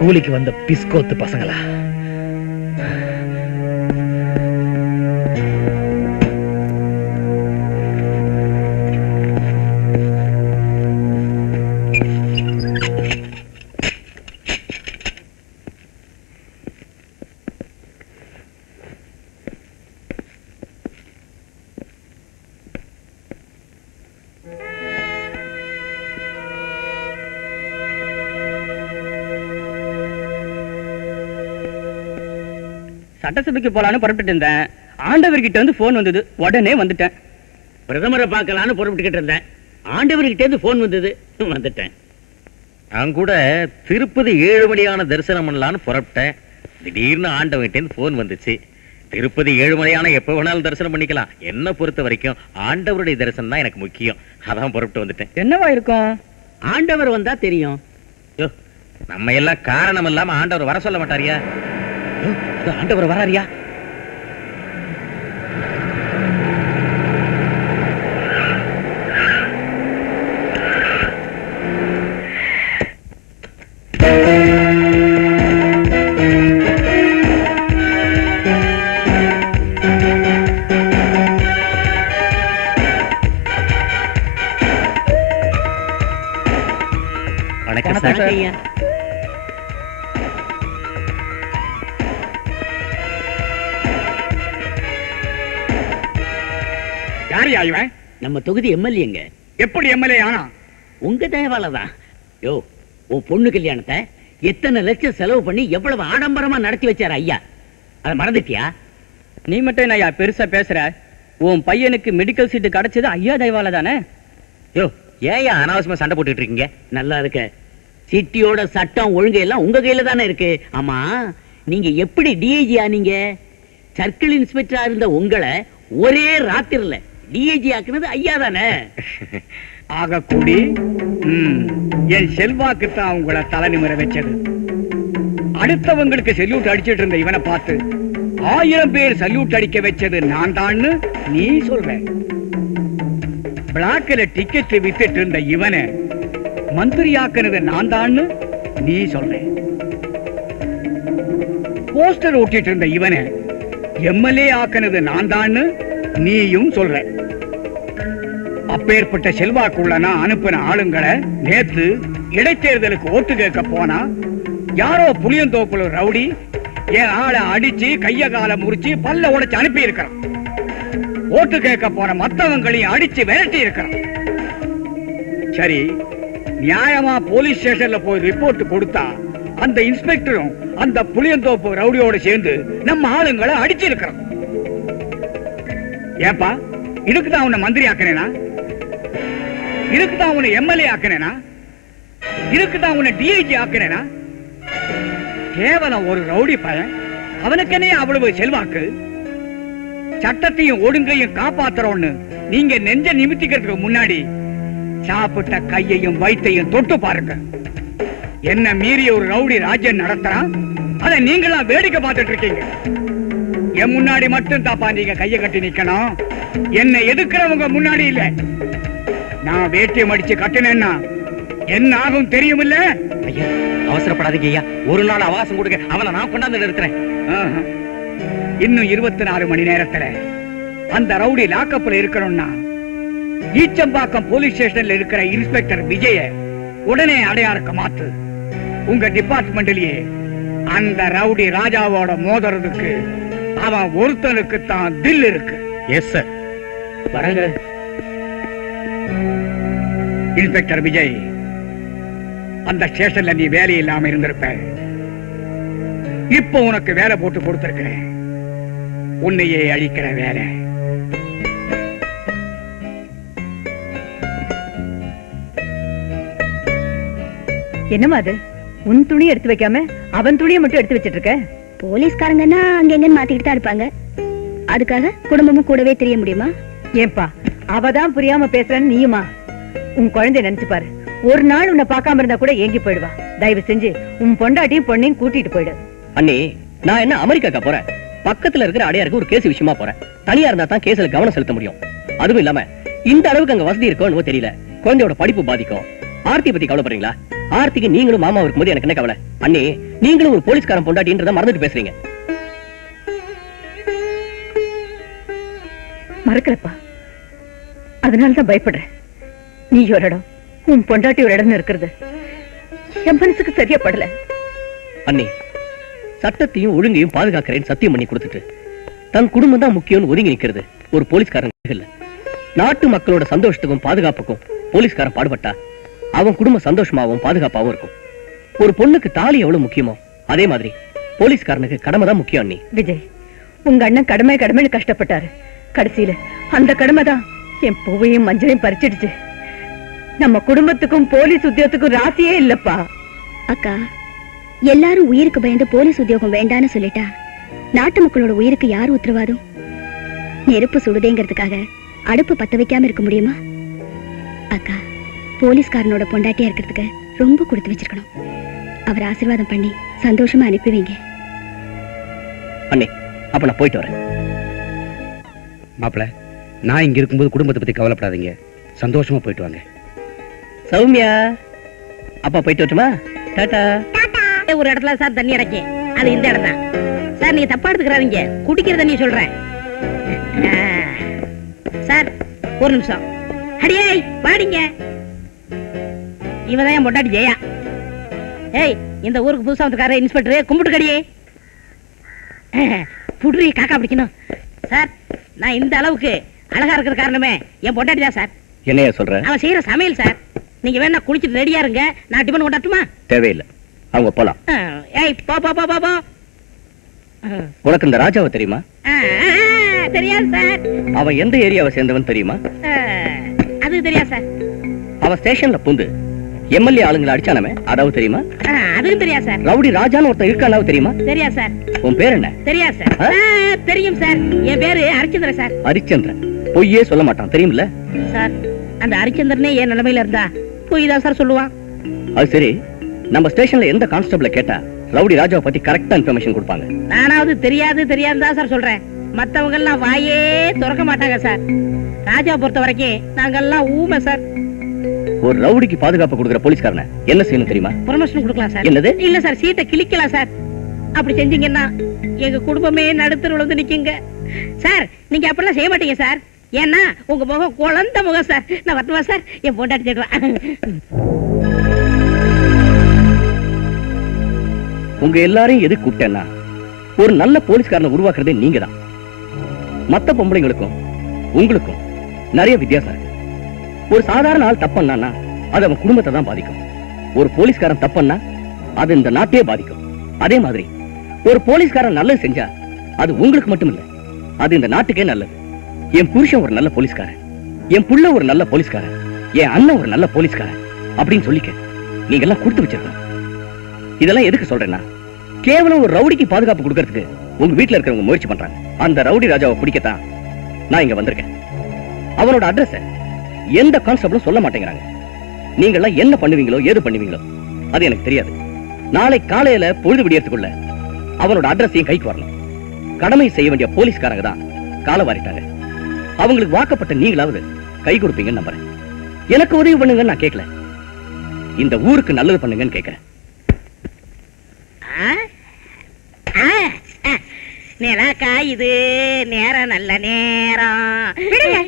கூலிக்கு வந்த பிஸ்கோத்து பசங்களா? சட்டசபைக்கு போலான்னு புறப்பட்டு இருந்தேன். ஆண்டவர்கிட்ட இருந்து போன் வந்தது, உடனே வந்துட்டேன். பிரதமரை பார்க்கலான்னு புறப்பட்டுக்கிட்டு இருந்தேன். ஆண்டவர்கிட்ட இருந்து போன் வந்தது, வந்துட்டேன். நான் கூட திருப்பதி 7 மணியான தரிசனம் பண்ணலான்னு புறப்பட்டேன். திடீர்னு ஆண்டவன்கிட்ட இருந்து போன் வந்துச்சு. திருப்பதி 7 மணியான எப்ப வேணாலும் தரிசனம் பண்ணிக்கலாம். என்ன பொறுத்த வரைக்கும் ஆண்டவருடைய தரிசனம் தான் எனக்கு முக்கியம். அதான் புறப்பட்டு வந்துட்டேன். என்னவா இருக்கும்? ஆண்டவர் வந்தா தெரியும். யோ, நம்ம எல்லாம் காரணம் இல்லாம ஆண்டவர் வர சொல்ல மாட்டாரியா? யோ, இதோ ஆண்டவர் வராரியா? வணக்கம் சார். ஐயா. யாரையா இவன்? நம்ம தொகுதி எம்எல்ஏங்க. எப்படி எம்எல்ஏ ஆனா? உங்க தயவாலதான். யோ, உன் பொண்ணு கல்யாணத்தை எத்தனை லட்சம் செலவு பண்ணி எவ்வளவு ஆடம்பரமா நடத்தி வச்சாரு ஐயா. அதை மறந்துட்டியா? நீ மட்டும் என்ன ஐயா பெருசா பேசுற? உன் பையனுக்கு மெடிக்கல் சீட்டு கிடைச்சது ஐயா தயவால தானே? யோ, ஏன் அனாவசியமா சண்டை போட்டுட்டு இருக்கீங்க? நல்லா இருக்க. சிட்டியோட சட்டம் ஒழுங்கு எல்லாம் உங்க கையில தானே இருக்கு. ஆமா, நீங்க எப்படி டிஐஜி ஆனீங்க? சர்க்கிள் இன்ஸ்பெக்டரா இருந்த உங்களை ஒரே ராத்திரில டிஐஜி ஆக்குனது ஐயா தானே? ஆக கூடி என் செல்வாக்கு தான் உங்களை தலை நிமிர வச்சது. அடுத்தவங்களுக்கு சல்யூட் அடிச்சிட்டு இருந்த இவனை பார்த்து 1000 பேர் சல்யூட் அடிக்க வச்சது நான் தான்னு நீ சொல்ற. பிளாக்ல டிக்கெட் வித்துட்டு இருந்த இவனை மந்திரியாக்குனது நான் தான்னு நீ சொல்ற. போஸ்டர் ஓட்டிட்டு இருந்த இவனை எம்எல்ஏ ஆக்குனது நான் தான்னு நீயும் சொல்ற. அப்பேற்பட்ட செல்வாக்குள்ள நான் அனுப்பின ஆளுங்களை நேத்து இடைத்தேர்தலுக்கு ஓட்டு கேட்க போனா யாரோ புளியந்தோப்புல ரவுடி என் ஆளை அடிச்சு கைய கால முறிச்சு பல்ல உடைச்சு அனுப்பி இருக்கிறான். ஓட்டு கேட்க போன மத்தவங்களையும் அடிச்சு விரட்டி இருக்கிறான். சரி, நியாயமா போலீஸ் ஸ்டேஷன்ல போய் ரிப்போர்ட் கொடுத்தா அந்த இன்ஸ்பெக்டரும் அந்த புளியந்தோப்பு ரவுடியோட சேர்ந்து நம்ம ஆளுங்களை அடிச்சிருக்கிறான். ஏப்பா, இதுக்குதான் உன்னை மந்திரி ஆக்கினேனா? இதுக்குதான் உன்னை எம்எல்ஏ ஆக்கினேனா? இதுக்குதான் உன்னை டிஐஜி ஆக்கினேனா? கேவலம் ஒரு ரவுடி பையன், அவனுக்கனே அவ்வளவு செல்வாக்கு. சட்டத்தையும் ஒழுங்கையும் காப்பாத்துறோன்னு நீங்க நெஞ்ச நிமித்திக்கிறதுக்கு முன்னாடி சாப்பிட்ட கையையும் வயிற்றையும் தொட்டு பாருங்க. என்ன மீறி ஒரு ரவுடி ராஜ்யம் நடத்துறான், அதை நீங்களா வேடிக்கை பார்த்துட்டு இருக்கீங்க. என் முன்னாடி மட்டும் தாப்பா நீங்க கைய கட்டி நிக்கணும். என்னை எதுக்குறவங்க முன்னாடி இல்ல. நான் வேட்டியை மடிச்சு கட்டினேன்னா என்ன ஆகும் தெரியுமில்ல? ஐயா அவசரப்படாதீங்க ஐயா, ஒரு நாள் அவகாசம் கொடுங்க, அவனை நான் கொண்டாந்து நிறுத்துறேன். ஆஹா. இன்னும் 24 மணி நேரத்துல அந்த ரவுடி லாக்கப்ல இருக்கணும்னா ஈச்சம்பாக்கம் போலீஸ் ஸ்டேஷன்ல இருக்கிற இன்ஸ்பெக்டர் விஜய உடனே அடையாளக்க மாத்து. உங்க டிபார்ட்மெண்ட்லயே அந்த ரவுடி ராஜாவோட மோதுறதுக்கு அவன் ஒருத்தனுக்கு தான் தில் இருக்கு. Yes sir. வரங்க. இன்ஸ்பெக்டர் விஜய், அந்த ஸ்டேஷன்ல நீ வேலை இல்லாம இருந்திருப்ப. இப்போ உனக்கு வேலை போட்டு கொடுத்திருக்கிறேன். உன்னையே அழிக்கிற வேலை. என்னமா அது? உன் துணி எடுத்து வைக்காம அவன் துணியை மட்டும் எடுத்து வச்சிட்டு இருக்க? போலீஸ்காரங்கன்னா அங்க எங்கன்னு மாத்திக்கிட்டு தான் இருப்பாங்க. அதுக்காக குடும்பமும் கூடவே தெரிய முடியுமா? ஏன்பா அவதான் புரியாம பேசுறன்னு நீயுமா? உன் குழந்தை நினைச்சு பாரு, ஒரு நாள் உன்னை பார்க்காம இருந்தா கூட ஏங்கி போயிடுவா. தயவு செஞ்சு உன் பொண்டாட்டியும் பொண்ணையும் கூட்டிட்டு போயிடு. அண்ணி, நான் என்ன அமெரிக்காக்கா போறேன்? பக்கத்துல இருக்கிற அடையாருக்கு ஒரு கேஸ் விஷயமா போறேன். தனியா இருந்தா தான் கேஸ்ல கவனம் செலுத்த முடியும். அதுவும் இல்லாம இந்த அளவுக்கு அங்க வசதி இருக்கோ தெரியல. குழந்தையோட படிப்பு பாதிக்கும். ஆர்த்தி பத்தி கவலைப்படுறீங்களா? ஆர்த்திக்கு நீங்களும் மாமா இருக்கும்போது எனக்கு என்ன கவலை? அண்ணி, நீங்களும் ஒரு போலீஸ்காரன் பொண்டாட்டின்றத மறந்துட்டு பேசுறீங்க. மறக்கலப்பா, அதனாலதான் பயப்படுறேன். நீ ஒரு இடம், உன் பொண்டாட்டி ஒரு இடம் இருக்கிறது என் மனசுக்கு சரியா படல. அண்ணி, சட்டத்தையும் ஒழுங்கையும் பாதுகாக்கிறேன்னு சத்தியம் பண்ணி கொடுத்துட்டு தன் குடும்பம் தான் முக்கியம்னு ஒதுங்கி நிக்கிறது ஒரு போலீஸ்காரன் இல்ல. நாட்டு மக்களோட சந்தோஷத்துக்கும் பாதுகாப்புக்கும் போலீஸ்காரன் பாடுபட்டா அவன் குடும்பம் சந்தோஷமாவும் பாதுகாப்பாவும் இருக்கும். ஒரு பொண்ணுக்கு தாலி எவ்வளவு முக்கியமோ அதே மாதிரி போலீஸ்காரனுக்கு கடமை தான் முக்கியம். அண்ணி, விஜய், உங்க அண்ணன் கடமை கடமைன்னு கஷ்டப்பட்டாரு. கடைசியில அந்த கடமை தான் என் பூவையும் மஞ்சளையும் பறிச்சிடுச்சு. நம்ம குடும்பத்துக்கும் போலீஸ் உத்தியோகத்துக்கும் ராசியே இல்லப்பா. அக்கா, எல்லாரும் உயிருக்கு பயந்து போலீஸ் உத்தியோகம் வேண்டான்னு சொல்லிட்டா நாட்டு மக்களோட உயிருக்கு யார் உத்தரவாதம்? நெருப்பு சுடுதேங்கிறதுக்காக அடுப்பு பத்த வைக்காம இருக்க முடியுமா? அக்கா, போலீஸ்காரனோட பொண்டாட்டியா இருக்கிறதுக்கு ரொம்ப கொடுத்து வச்சிருக்கணும். அவர் ஆசீர்வாதம் பண்ணி சந்தோஷமா அனுப்பி வைங்க. அண்ணே, அப்ப நான் போயிட்டு வரேன். மாப்பிள, நான் இங்க இருக்கும்போது குடும்பத்தை பத்தி கவலைப்படாதீங்க. சந்தோஷமா போயிட்டு வாங்க. சௌமியா, அப்பா போயிட்டு வரட்டுமா? டாடா. ஒரு இடத்துல சார் தண்ணி இறக்கி, அது இந்த இடம் தான் சார். நீங்க தப்பா எடுத்துக்கிறாதீங்க, குடிக்கிற தண்ணி சொல்றேன் சார். ஒரு நிமிஷம். அடியே வாடிங்க. இவதான் என் பொண்டாட்டி ஜெயா. ஏய், இந்த ஊருக்கு புதுசா வந்துக்கார இன்ஸ்பெக்டர், கும்பிட்டு கடியே புடுறி காக்கா பிடிக்கணும் சார். நான் இந்த அளவுக்கு அழகா இருக்கிற காரணமே என் பொண்டாட்டி தான் சார். என்னையா சொல்ற? அவன் செய்யற சமையல் சார். நீங்க வேணா குளிச்சுட்டு ரெடியா இருங்க, நான் டிபன் கொண்டாட்டுமா? தேவையில்லை, அவங்க போலாம். ஏய், போ போ போ போ. உனக்கு இந்த ராஜாவை தெரியுமா? தெரியாது சார். அவன் எந்த ஏரியாவை சேர்ந்தவன் தெரியுமா? அது தெரியாது சார். அவன் ஸ்டேஷன்ல பூந்து எம்எல்ஏ ஆளுங்களை அடிச்சானமே, அதாவது தெரியுமா? அதுவும் தெரியாது சார். ரவுடி ராஜான்னு ஒருத்தன் இருக்கானாவது தெரியுமா? தெரியாது சார். உன் பேர் என்ன? தெரியாது சார். தெரியும் சார், என் பேரு ஹரிச்சந்திரன் சார். ஹரிச்சந்திரன் பொய்யே சொல்ல மாட்டான், தெரியுமில்ல சார்? அந்த ஹரிச்சந்திரனே என் நிலைமையில இருந்தா பொய் தான் சார் சொல்லுவான். அது சரி, நம்ம ஸ்டேஷன்ல எந்த கான்ஸ்டபிள கேட்டா ரவுடி ராஜாவை பத்தி கரெக்டா இன்ஃபர்மேஷன் கொடுப்பாங்க? நானாவது தெரியாது தெரியாது தான் சார் சொல்றேன். மத்தவங்க எல்லாம் வாயே திறக்க மாட்டாங்க சார். ராஜாவை பொறுத்த வரைக்கும் நாங்கெல்லாம் ஊமை சார். ஒரு ரவுடிக்கு பாதுகாப்பு கொடுக்குற போலீஸ்காரனை என்ன செய்யணும் தெரியுமா? ப்ரொமோஷன் கொடுக்கலாம் சார். என்னது? இல்ல சார், சீட்டை கிழிக்கலாம் சார். அப்படி செஞ்சீங்கன்னா எங்க குடும்பமே நடுத்தருவுல வந்து நிக்குங்க சார். நீங்க அப்படிலாம் செய்ய மாட்டீங்க சார். ஏன்னா உங்க முகம் குழந்த முகம் சார். நான் வரட்டுமா சார்? என் பொண்டாட்டி தேடுவேன். உங்க எல்லாரையும் எது கூப்பிட்டேன்னா, ஒரு நல்ல போலீஸ்காரனை உருவாக்குறதே நீங்க தான். மத்த பொம்பளைங்களுக்கும் உங்களுக்கும் நிறைய வித்தியாசம் இருக்கு. ஒரு சாதாரண ஆள் தப்பண்ணா அது அவன் குடும்பத்தை தான் பாதிக்கும். ஒரு போலீஸ்காரன் தப்பண்ணா அது இந்த நாட்டையே பாதிக்கும். அதே மாதிரி ஒரு போலீஸ்காரன் நல்லது செஞ்சா அது உங்களுக்கு மட்டும் இல்ல, அது இந்த நாட்டுக்கே நல்லது. என் புருஷன் ஒரு நல்ல போலீஸ்காரன், என் புள்ள ஒரு நல்ல போலீஸ்காரன், என் அண்ணன் ஒரு நல்ல போலீஸ்காரன் அப்படின்னு சொல்லிக்க நீங்க எல்லாம் கொடுத்து வச்சிருக்கணும். இதெல்லாம் எதுக்கு சொல்றேன்னா, கேவலம் ஒரு ரவுடிக்கு பாதுகாப்பு கொடுக்கறதுக்கு உங்க வீட்டுல இருக்கிறவங்க முயற்சி பண்றாங்க. அந்த ரவுடி ராஜாவை பிடிக்கத்தான் நான் இங்க வந்திருக்கேன். அவனோட அட்ரஸ் எந்த கான்ஸ்டபிளும் சொல்ல மாட்டேங்கிறாங்க. நீங்க எல்லாம் என்ன பண்ணுவீங்களோ ஏது பண்ணுவீங்களோ அது எனக்கு தெரியாது. நாளை காலையில பொழுது விடியறதுக்குள்ள அவனோட அட்ரஸையும் கைக்கு வரணும். கடமை செய்ய வேண்டிய போலீஸ்காரங்க தான் கால வாரிட்டாங்க. அவங்களுக்கு வாக்கப்பட்ட நீங்களாவது கை கொடுப்பீங்கன்னு நம்புறேன். எனக்கு உதவி பண்ணுங்கன்னு நான் கேட்கல, இந்த ஊருக்கு நல்லது பண்ணுங்கன்னு கேட்கிறேன். நிலாக்கா இது நேரம் நல்ல நேரம்.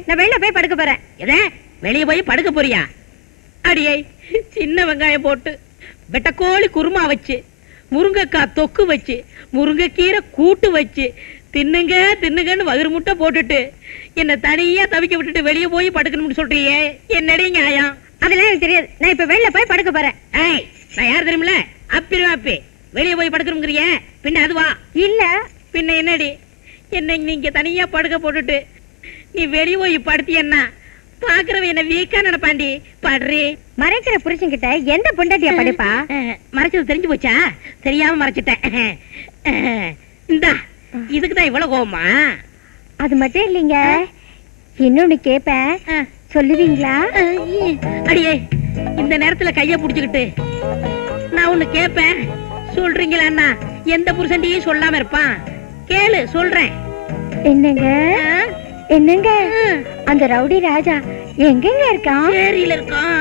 நான் வெளில போய் படுக்க போறேன். எத வெளிய போய் படுக்க போறியா? அடியே, சின்ன வெங்காயம் போட்டு வெட்டக்கோழி குருமா வச்சு, முருங்கைக்காய் தொக்கு வச்சு, முருங்கைக்கீரை கூட்டு வச்சு தின்னுங்க தின்னுங்கன்னு வயிறு முட்டை போட்டுட்டு என்ன தனியா தவிக்க விட்டுட்டு வெளிய போய் படுக்கணும்னு சொல்றியே, என்னடி நியாயம்? அதெல்லாம் எனக்கு தெரியாது. நான் இப்ப வெளில போய் படுக்க போறேன். ஏய், நான் யார் தெரியுமில? அப்பி வெளிய போய் படுக்கணுங்கிறிய, பின்ன அதுவா? இல்ல பின்ன என்னடி, என்ன நீங்க தனியா படுக்க போட்டுட்டு நீ வெளிய போய் படுத்தியன்னா பாக்குறவ என்ன வீக்கா நினைப்பாண்டி. படுறி. மறைக்கிற புருஷன் கிட்ட எந்த பொண்டாட்டியா படுப்பா? மறைச்சது தெரிஞ்சு போச்சா? தெரியாம மறைச்சிட்டேன். இந்தா, இதுக்குதான் இவ்வளவு கோவமா? அது மட்டும் இல்லைங்க, இன்னொன்னு கேப்பேன், சொல்லுவீங்களா? அடியே, இந்த நேரத்துல கைய புடிச்சுக்கிட்டு நான் ஒண்ணு கேப்பேன், சொல்றீங்களா? எந்த புருஷன்டையும் சொல்லாம இருப்பான்? கேளு, சொல்றேன். என்னங்க என்னங்க, அந்த ரவுடி ராஜா எங்கங்க இருக்கான்? ஏரியில இருக்கான்.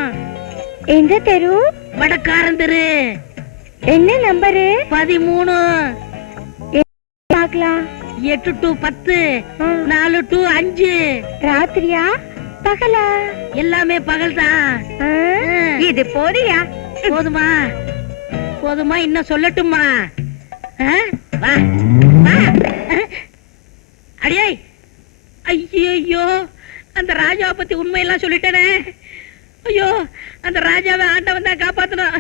எந்த தெரு? வடக்காரன் தெரு. என்ன நம்பரு? 13. பார்க்கலாம். 8 to 10, 4 to 5. ராத்திரியா பகலா? எல்லாமே பகல் தான். இது போதியா? போதுமா? போதுமா? இன்னும் சொல்லட்டுமா? வா வா. அடியே, ஐயோ, அந்த ராஜாவை பத்தி உண்மையெல்லாம் சொல்லிட்டேனே. ஐயோ, அந்த ராஜாவை ஆண்டவன் தான் காப்பாத்தணும்.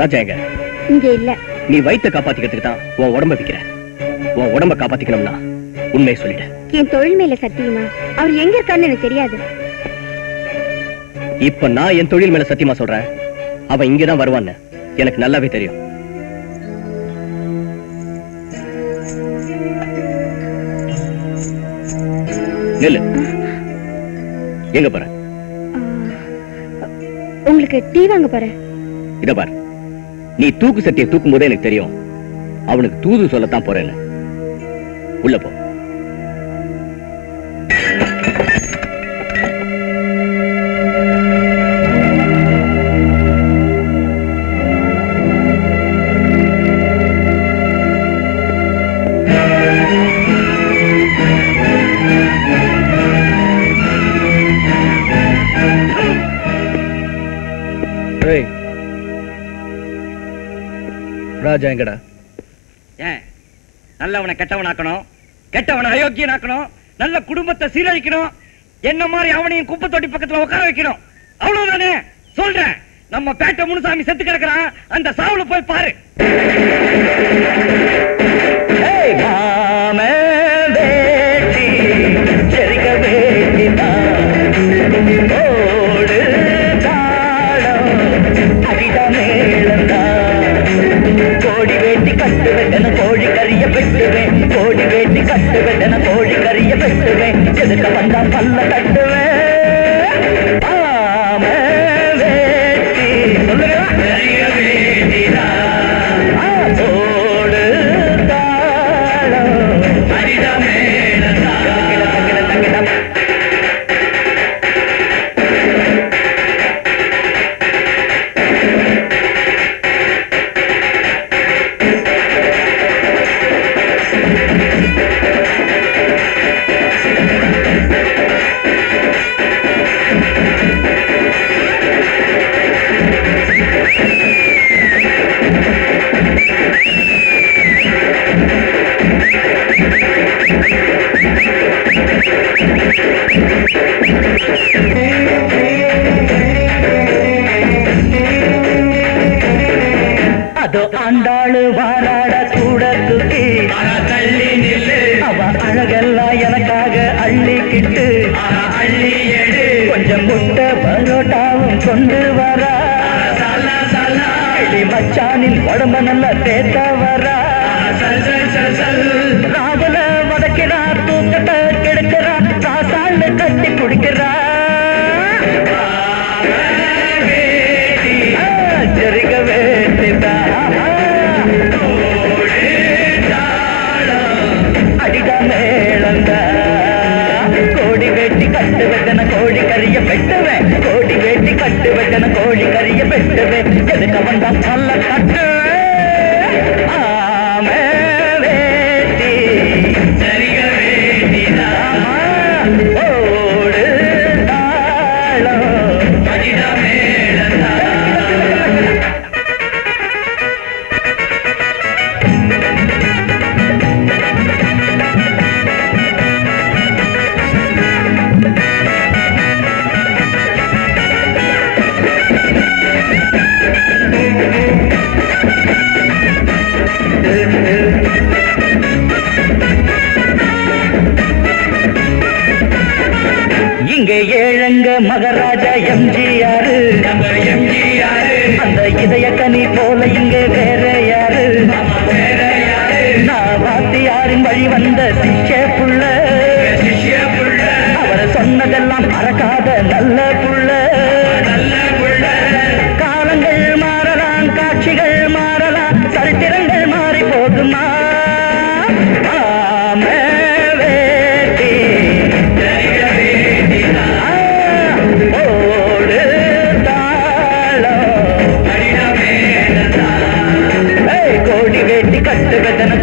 ராஜா எங்க? இங்க இல்ல. நீ வயித்தை காப்பாத்திக்கிறதுக்கு தான் உன் உடம்ப விக்கிற. உன் உடம்ப காப்பாத்திக்கணும்னா உண்மையை சொல்லிட. என் தொழில் மேல சத்தியமா அவர் எங்க இருக்கான்னு எனக்கு தெரியாது. இப்ப நான் என் தொழில் மேல சத்தியமா சொல்றேன், அவன் இங்கதான் வருவான்னு எனக்கு நல்லாவே தெரியும். நில்லு. எங்க போற? உங்களுக்கு டீ வாங்க போறேன். இத பார், நீ தூக்கு சட்டியை தூக்கும் போதே எனக்கு தெரியும் அவனுக்கு தூது சொல்லத்தான் போறேன்னு. உள்ள போ. ராஜா எங்கடா? ஏன் நல்லவனை கெட்டவனாக்கணும், கெட்டவனை அயோக்கியனாக்கணும், நல்ல குடும்பத்தை சீரழிக்கணும், என்ன மாதிரி அவனையும் குப்பை தொட்டி பக்கத்துல உட்கார வைக்கணும். அவ்வளவுதானே சொல்றேன். நம்ம பேட்டை முனுசாமி செத்து கிடக்குறான், அந்த சாவுல போய் பாரு. அதோ ஆண்டாளு வாராட கூடத்துக்கு அவ அழகெல்லாம் எனக்காக அள்ளிக்கிட்டு கொஞ்சம் முட்டை பரோட்டாவும் கொண்டு வரா. மச்சானின் உடம்ப நல்லா தேத்த வரா. ராவல வதக்கிறா, தூக்கத்தை கெடுக்கிறா, சாசால கட்டி குடிக்கிறா. ஜரிக வேண்டிதான் எம்ஜிஆர் அந்த இதய கனி போல இங்கே வேற யாரு நான் வாத்தியாரின் வழி வந்த சிஷ்ய புள்ள அவர் சொன்னதெல்லாம் மறக்காத நல்ல புள்ள காலங்கள் மாறலாம் காட்சிகள் மாறலாம் சரித்திரங்கள் மாறி போகுமா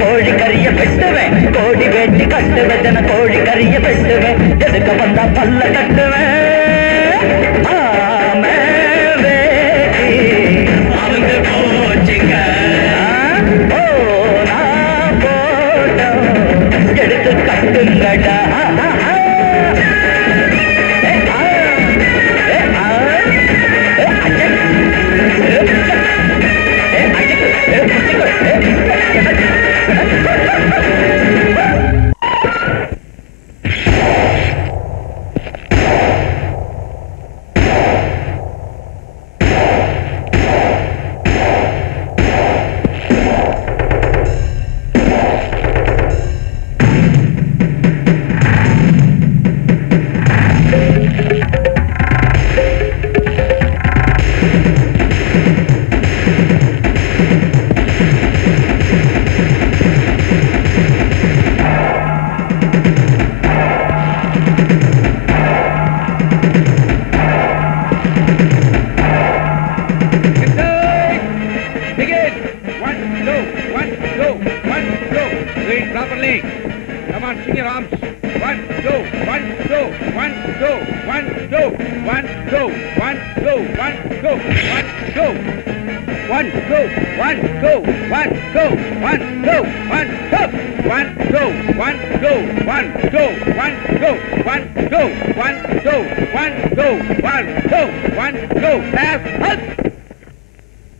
கோழி கறிய வெட்டுவேன் கோடி வேட்டி கட்டுவதன கோழி கறிய வெட்டுவேன் எதுக்கு வந்தா பல்ல கட்டுவேன் எடுத்து கட்டுங்கடா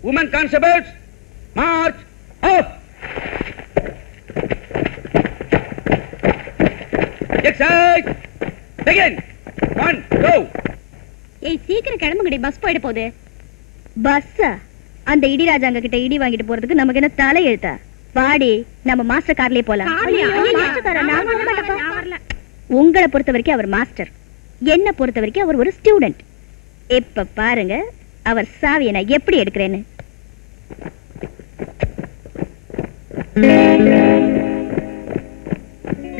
Women constables, march off. Exercise, begin. 1, 2. ஏய் சீக்கிரம் கிளம்புங்கடி பஸ் போயிட போகுது பஸ் அந்த இடிராஜாங்க கிட்ட இடி வாங்கிட்டு போறதுக்கு நமக்கு என்ன தலை எழுத்தா வாடி நம்ம மாஸ்டர் கார்லயே போலாம் உங்களை பொறுத்த வரைக்கும் அவர் மாஸ்டர் என்ன பொறுத்த வரைக்கும் அவர் ஒரு ஸ்டூடெண்ட் இப்ப பாருங்க அவர் சாவியை நான் எப்படி எடுக்கிறேன்னு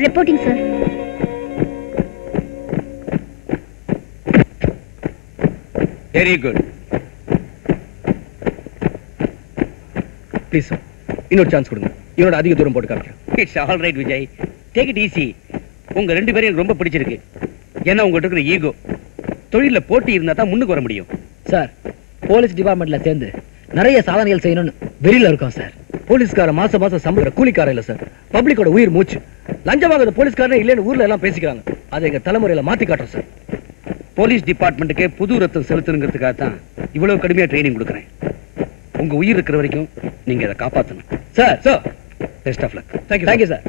reporting sir Very good. Please sir இன்னொரு சான்ஸ் கொடுங்க இவனோட அதிக தூரம் போட்டு காமிக்கிறேன். It's all right, Vijay. Take it easy. உங்க ரெண்டு பேரும் எனக்கு ரொம்ப பிடிச்சிருக்கு. ஏன்னா உங்கள்ட்ட இருக்கிற ஈகோ. தொழில போட்டி இருந்தா தான் முன்னுக்கு வர முடியும். சார் போலீஸ் டிபார்ட்மெண்ட்ல சேர்ந்து நிறைய சாதனைகள் செய்யணும்னு வெறியில இருக்கோம் சார். போலீஸ்கார மாசம் மாசம் சம்பளம் கூலிக்கார இல்ல சார், பப்ளிக்கோட உயிர் மூச்சு. லஞ்சம் வாங்குற போலீஸ்காரனே இல்லைன்னு ஊர்ல எல்லாம் பேசிக்கிறாங்க. அதை எங்க தலைமுறையில மாத்தி காட்டுறோம் சார். போலீஸ் டிபார்ட்மெண்ட்டுக்கு புது ரத்தம் செலுத்தணுங்கிறதுக்காக தான் இவ்வளவு கடுமையா ட்ரைனிங் கொடுக்குறேன். உங்க உயிர் இருக்கிற வரைக்கும் நீங்க அதை காப்பாற்றணும். Sir sir best of luck. Thank you sir.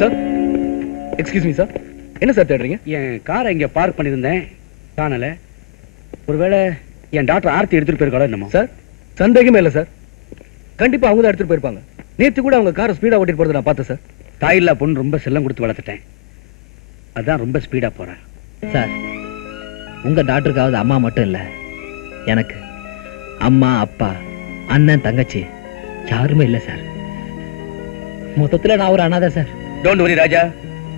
Sir excuse me sir, என்ன சார் தேடுறீங்க? என் காரை இங்க பார்க் பண்ணியிருந்தேன், காணல. ஒருவேளை என் டாக்டர் ஆர்த்தி எடுத்துட்டு போயிருக்காளோ என்னமோ. சார் சந்தேகமே இல்லை சார், கண்டிப்பா அவங்க தான் எடுத்துட்டு போயிருப்பாங்க. நேத்து கூட அவங்க காரை ஸ்பீடா ஓட்டிட்டு போறதை நான் பார்த்தேன் சார். தாயில்லா பொண்ணு ரொம்ப செல்லம் கொடுத்து வளர்த்துட்டேன், அதான் ரொம்ப ஸ்பீடா போறேன். சார் உங்க டாக்டருக்காவது அம்மா மட்டும் இல்ல, எனக்கு அம்மா அப்பா அண்ணன் தங்கச்சி யாருமே இல்ல சார். மொத்தத்துல நான் ஒரு அனாதை சார். டோன்ட் வரி ராஜா,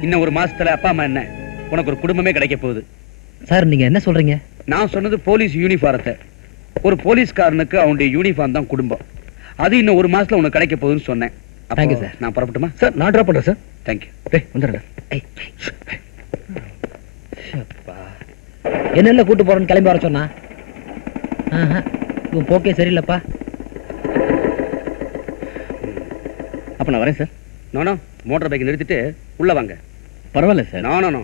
இன்னும் ஒரு மாசத்துல அப்பா அம்மா என்ன, உனக்கு ஒரு குடும்பமே கிடைக்க போகுது. சார் நீங்க என்ன சொல்றீங்க? நான் சொன்னது போலீஸ் யூனிஃபாரத்தை. ஒரு போலீஸ்காரனுக்கு அவனுடைய யூனிஃபார்ம் தான் குடும்பம். அது இன்னும் ஒரு மாசத்துல உனக்கு கிடைக்க போகுதுன்னு சொன்னேன். Thank you, sir. நான் புறப்பட்டுமா? சார் நான் ட்ராப் பண்றேன் சார். தேங்க்யூ. டேய் வந்துடுறேன். என்னென்ன கூட்டு போறேன்னு கிளம்பி வர சொன்னா? உன் போக்கே சரியில்லப்பா. அப்ப நான் வரேன் சார். நானோ மோட்டார் பைக் நிறுத்திட்டு உள்ள வாங்க. பரவாயில்ல சார். நானோ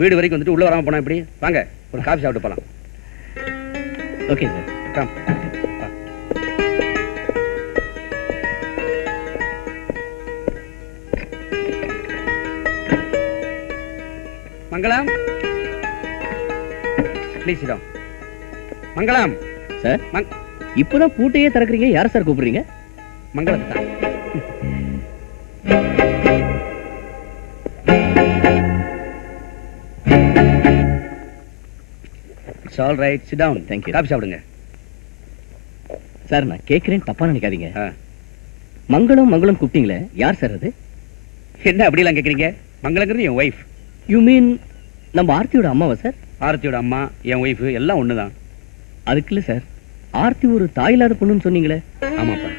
வீடு வரைக்கும் வந்துட்டு உள்ள வராம போனா எப்படி? வாங்க ஒரு காஃபி சாப்பிட்டு போலாம். Okay sir. Come. Mangalam, please sit down. Mangalam sir, இப்பதான் பூட்டையே திறக்கறீங்க. யார சார் கூப்பிடுறீங்க? மங்களத்தை தான். It's all right, sit down. Thank you. Coffee சாப்பிடுங்க. சார், நான் கேட்கிறேன், தப்பா நினைக்காதீங்க. மங்களம் மங்களம் கூப்பிட்டீங்களே, யார் சார் அது? என்ன அப்படிலாம் கேக்குறீங்க? மங்களங்கிறது என் ஒய்ஃப். யூ மீன் நம்ம ஆர்த்தியோட அம்மாவா சார்? ஆரத்தியோட அம்மா, என் ஒய்ஃப் எல்லாம் ஒண்ணுதான். அதுக்கு இல்ல சார், ஆர்த்தி ஒரு தாய் இல்லாத பொண்ணுன்னு சொன்னீங்களே. ஆமாப்பா,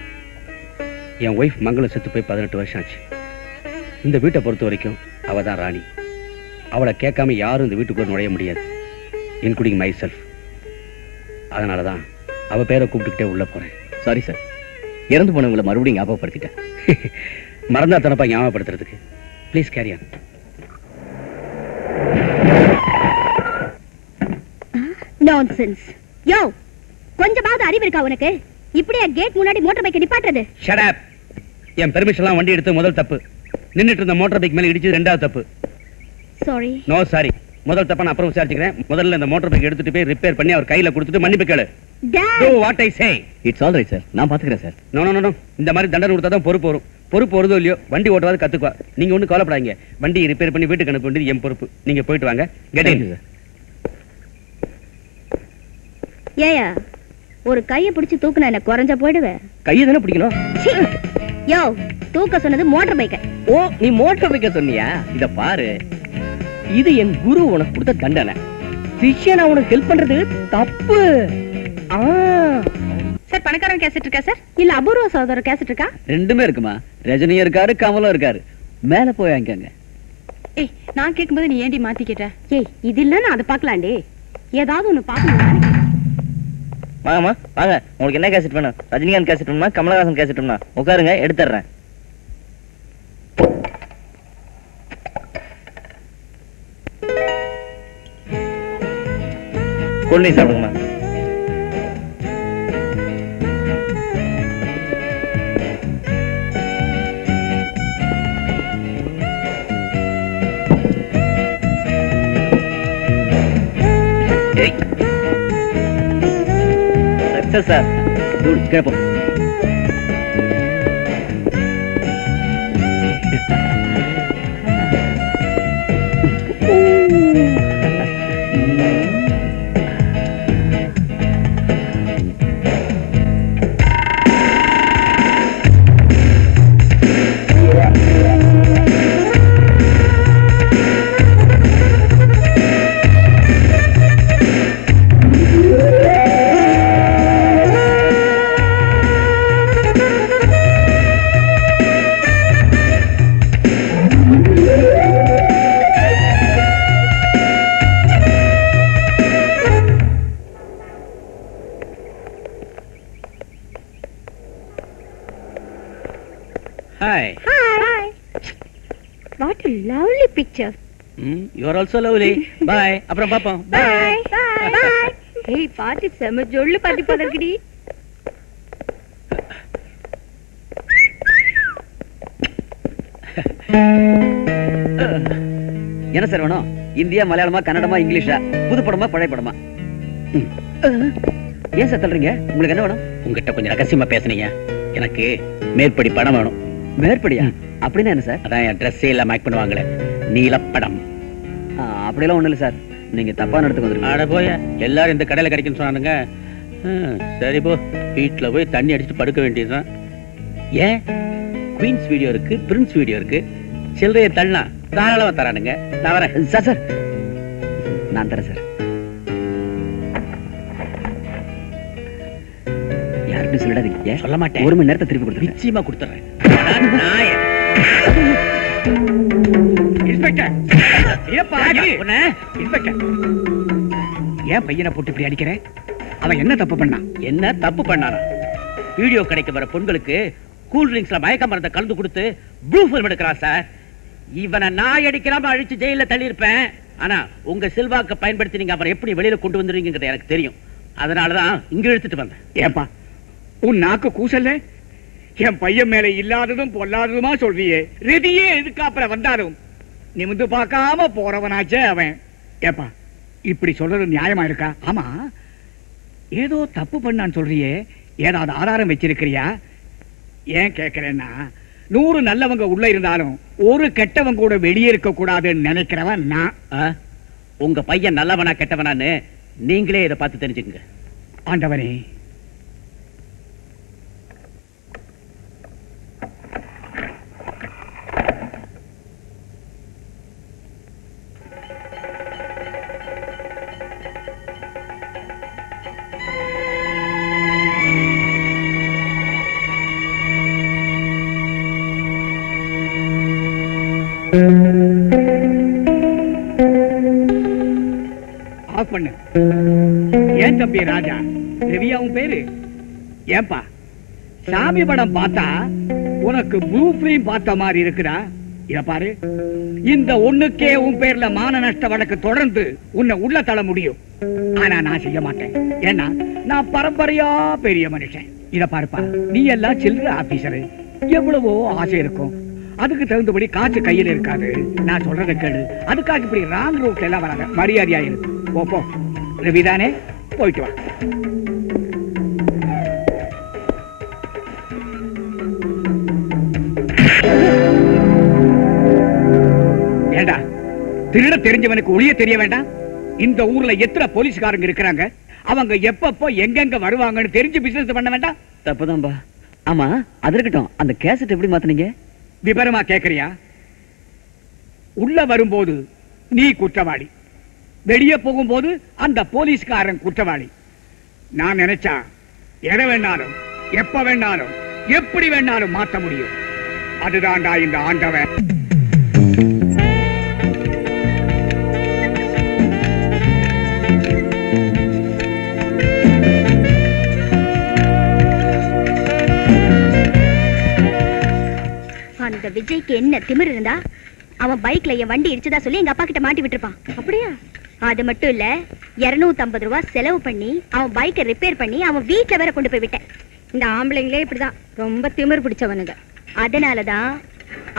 என் ஒய்ஃப் மங்களம் செத்து போய் 18 வருஷம் ஆச்சு. இந்த வீட்டை பொறுத்த வரைக்கும் அவ தான் ராணி. அவளை கேட்காம யாரும் இந்த வீட்டுக்குள்ள நுழைய முடியாது, இன்க்ளூடிங் மை செல்ஃப். அதனால தான் அவ பேரை கூப்பிட்டுக்கிட்டே உள்ள போறேன். சாரி சார், இறந்து போனவங்களை மறுபடியும் ஞாபகப்படுத்திட்டேன். மறந்தா தனப்பா ஞாபகப்படுத்துறதுக்கு. Please carry on. நான்சென்ஸ். யோ, கொஞ்சமாவது அறிவு இருக்கா உனக்கு? இப்படியா கேட் முன்னாடி மோட்டார் பைக்கை நிப்பாட்டுறது? Shut up. என் பெர்மிஷன்லாம் வண்டி எடுத்து முதல் தப்பு. நின்னுட்டு இருந்த மோட்டார் பைக் மேல இடிச்சு ரெண்டாவது தப்பு. சாரி. No sorry. முதல் தப்பா நான் அப்புறம் விசாரிச்சுக்கிறேன். முதல்ல இந்த மோட்டார் பைக் எடுத்துட்டு போய் ரிப்பேர் பண்ணி அவர் கையில கொடுத்துட்டு மன்னிப்பு கேளு. Do what I say. It's all right sir, நான் பாத்துக்கிறேன் சார். நோ நோ நோ, இந்த மாதிரி தண்டனை கொடுத்தா தான் பொறுப்பு வரும். பொறுப்பு வருதோ இல்லையோ, வண்டி ஓட்டுறது கத்துக்குவா. நீங்க ஒன்றும் கவலைப்படாதீங்க. வண்டி ரிப்பேர் பண்ணி வீட்டுக்கு அனுப்ப வேண்டியது என் பொறுப்பு. நீங்க போயிட்டு வாங்க. Get in. ஏயா, ஒரு கையை பிடிச்சு தூக்குனா என்ன குறைஞ்ச போயிடுவேன்? கையை தானே பிடிக்கணும். யோ, தூக்க சொன்னது மோட்டார் பைக்கை. ஓ, நீ மோட்டார் பைக்க சொன்னியா? இத பாரு, இது என் குரு உனக்கு கொடுத்த தண்டனை. சிஷ்யனா உனக்கு ஹெல்ப் பண்றது தப்பு. சார், பணக்காரன் கேசட் இருக்கா சார்? இல்ல அபூர்வ சகோதரர் கேசட் இருக்கா? ரெண்டுமே இருக்குமா. ரஜினியும் இருக்காரு, கமலும் இருக்காரு. மேல போய் வாங்கிக்கங்க. ஏய், நான் கேட்கும்போது நீ ஏண்டி மாத்திக்கிட்ட? ஏய், இது இல்ல, நான் அதை பார்க்கலாண்டி. ஏதாவது ஒண்ணு பார்க்கணும். வாங்கம்மா வாங்க, உங்களுக்கு என்ன கேசட் வேணும்? ரஜினிகாந்த் கேசட் வேணுமா, கமலஹாசன் கேசட் வேணுமா? உட்காருங்க, எடுத்துறேன். கொள்ளி சாப்பிடுங்கம்மா. Success sir. குட், கேப்போம். Hi. Hi. What a lovely picture. You are also lovely. Bye. அப்புறம் பாப்போம். Bye. Bye. ஏய், பாட்டி செம ஜொள்ளு பாட்டி போதற்குடி. என்ன சார் வேணும்? இந்தியா, மலையாளமா, கன்னடமா, இங்கிலீஷா? புது படமா, பழைய படமா? ஏன் சார் தள்ளுறீங்க? உங்களுக்கு என்ன வேணும்? உங்ககிட்ட கொஞ்சம் ரகசியமா பேசுனீங்க. எனக்கு மேற்படி படம் வேணும். மேற்படியா? அப்படின்னா என்ன சார்? அதான் என் ட்ரெஸ்ஸே எல்லாம் மேக் பண்ணுவாங்களே, நீலப்படம். அப்படியெல்லாம் ஒண்ணும் இல்லை சார், நீங்க தப்பா நடத்துக்கு வந்துருங்க. ஆட போய எல்லாரும் இந்த கடையில கிடைக்குன்னு சொன்னானுங்க. சரி போ, வீட்டுல போய் தண்ணி அடிச்சுட்டு படுக்க வேண்டியதுதான். ஏன், குயின்ஸ் வீடியோ இருக்கு, பிரின்ஸ் வீடியோ இருக்கு. சில்லறையை தள்ளா தாராளமா தரானுங்க. நான் வரேன். சார் சார், நான் தரேன் சார். யாருக்கும் சொல்லிடாதீங்க. சொல்ல மாட்டேன். 1 மணி நேரத்தை திருப்பி கொடுத்து நிச்சயமா கொடுத்துறேன். ஏன் பையனை போட்டு இப்படி அடிக்கிறேன்? அவன் என்ன தப்பு பண்ணான்? என்ன தப்பு பண்ணாரா? வீடியோ கிடைக்க வர பொண்களுக்கு கூல் ட்ரிங்க்ஸ்ல மயக்க மருந்தை கலந்து கொடுத்து ப்ளூ ஃபில்ம் எடுக்கிறான் சார். இவனை நாய் அடிக்கிறாம அழிச்சு ஜெயில தள்ளி இருப்பேன். ஆனா உங்க செல்வாக்க பயன்படுத்தி நீங்க அப்புறம் எப்படி வெளியில கொண்டு வந்துருவீங்கிறது எனக்கு தெரியும். அதனாலதான் இங்க இழுத்துட்டு வந்தேன். ஏப்பா உன் நாக்கு கூசல்ல? என் பையன் மேல இல்லாததும் பொல்லாததுமா சொல்றியே. ரெடியே எதுக்கு அப்புறம் வந்தாலும் நிமிந்து பார்க்காம போறவனாச்சே அவன். ஏப்பா இப்படி சொல்றது நியாயமா இருக்கா? ஆமா, ஏதோ தப்பு பண்ணான்னு சொல்றியே, ஏதாவது ஆதாரம் வச்சிருக்கிறியா? ஏன் கேட்கிறேன்னா, 100 நல்லவங்க உள்ள இருந்தாலும் ஒரு கெட்டவங்க கூட வெளியே இருக்க கூடாதுன்னு நினைக்கிறவன் நான். உங்க பையன் நல்லவனா கெட்டவனான்னு நீங்களே இதை பார்த்து தெரிஞ்சுக்கங்க. ஆண்டவனே, ஆஃப் பண்ணு. ஏன் தம்பி ராஜா, ரவியா உன் பேரு? ஏன்பா சாமி படம் பார்த்தா உனக்கு ப்ளூ ஃபிலிம் பார்த்த மாதிரி இருக்குடா. இத பாரு, இந்த ஒண்ணுக்கே உன் பேர்ல மான நஷ்ட வழக்கு தொடர்ந்து உன்னை உள்ள தள்ள முடியும். ஆனா நான் செய்ய மாட்டேன். ஏன்னா நான் பரம்பரையா பெரிய மனுஷன். இத பாருப்பா, நீ எல்லாம் சில்லற ஆபீசரு, எவ்வளவோ ஆசை இருக்கும், அதுக்கு தகுந்தபடி காசு கையில் இருக்காது. நான் சொல்றதை கேளு. அதுக்காக இப்படி ராங் ரூட்ல எல்லாம் வராத. மரியாதையா இருக்கு. போ, ரவிதானே, போயிட்டு வா. ஏண்டா, திருட தெரிஞ்சவனுக்கு ஒளிய தெரிய வேண்டாம்? இந்த ஊர்ல எத்தனை போலீஸ்காரங்க இருக்கிறாங்க, அவங்க எப்பப்போ எங்கெங்க வருவாங்கன்னு தெரிஞ்சு பிசினஸ் பண்ண வேண்டாம்? தப்புதான்பா. ஆமா, அது இருக்கட்டும், அந்த கேசட் எப்படி மாத்துனீங்க? விபரமா கேக்குறியா? உள்ள வரும்போது நீ குற்றவாளி, வெளியே போகும்போது அந்த போலீஸ்காரன் குற்றவாளி. நான் நினைச்சா எதை வேணாலும் எப்ப வேணாலும் எப்படி வேணாலும் மாத்த முடியும். அதுதான்டா இந்த ஆண்டவன். அந்த விஜய்க்கு என்ன திமிர் இருந்தா அவன் பைக்ல என் வண்டி இடிச்சதா சொல்லி எங்க அப்பா கிட்ட மாட்டி விட்டுருப்பான். அப்படியா? அது மட்டும் இல்ல, 250 ரூபாய் செலவு பண்ணி அவன் பைக்கை ரிப்பேர் பண்ணி அவன் வீட்டுல வேற கொண்டு போய் விட்டேன். இந்த ஆம்பளைங்களே இப்படிதான், ரொம்ப திமிர் பிடிச்சவனுங்க. அதனாலதான்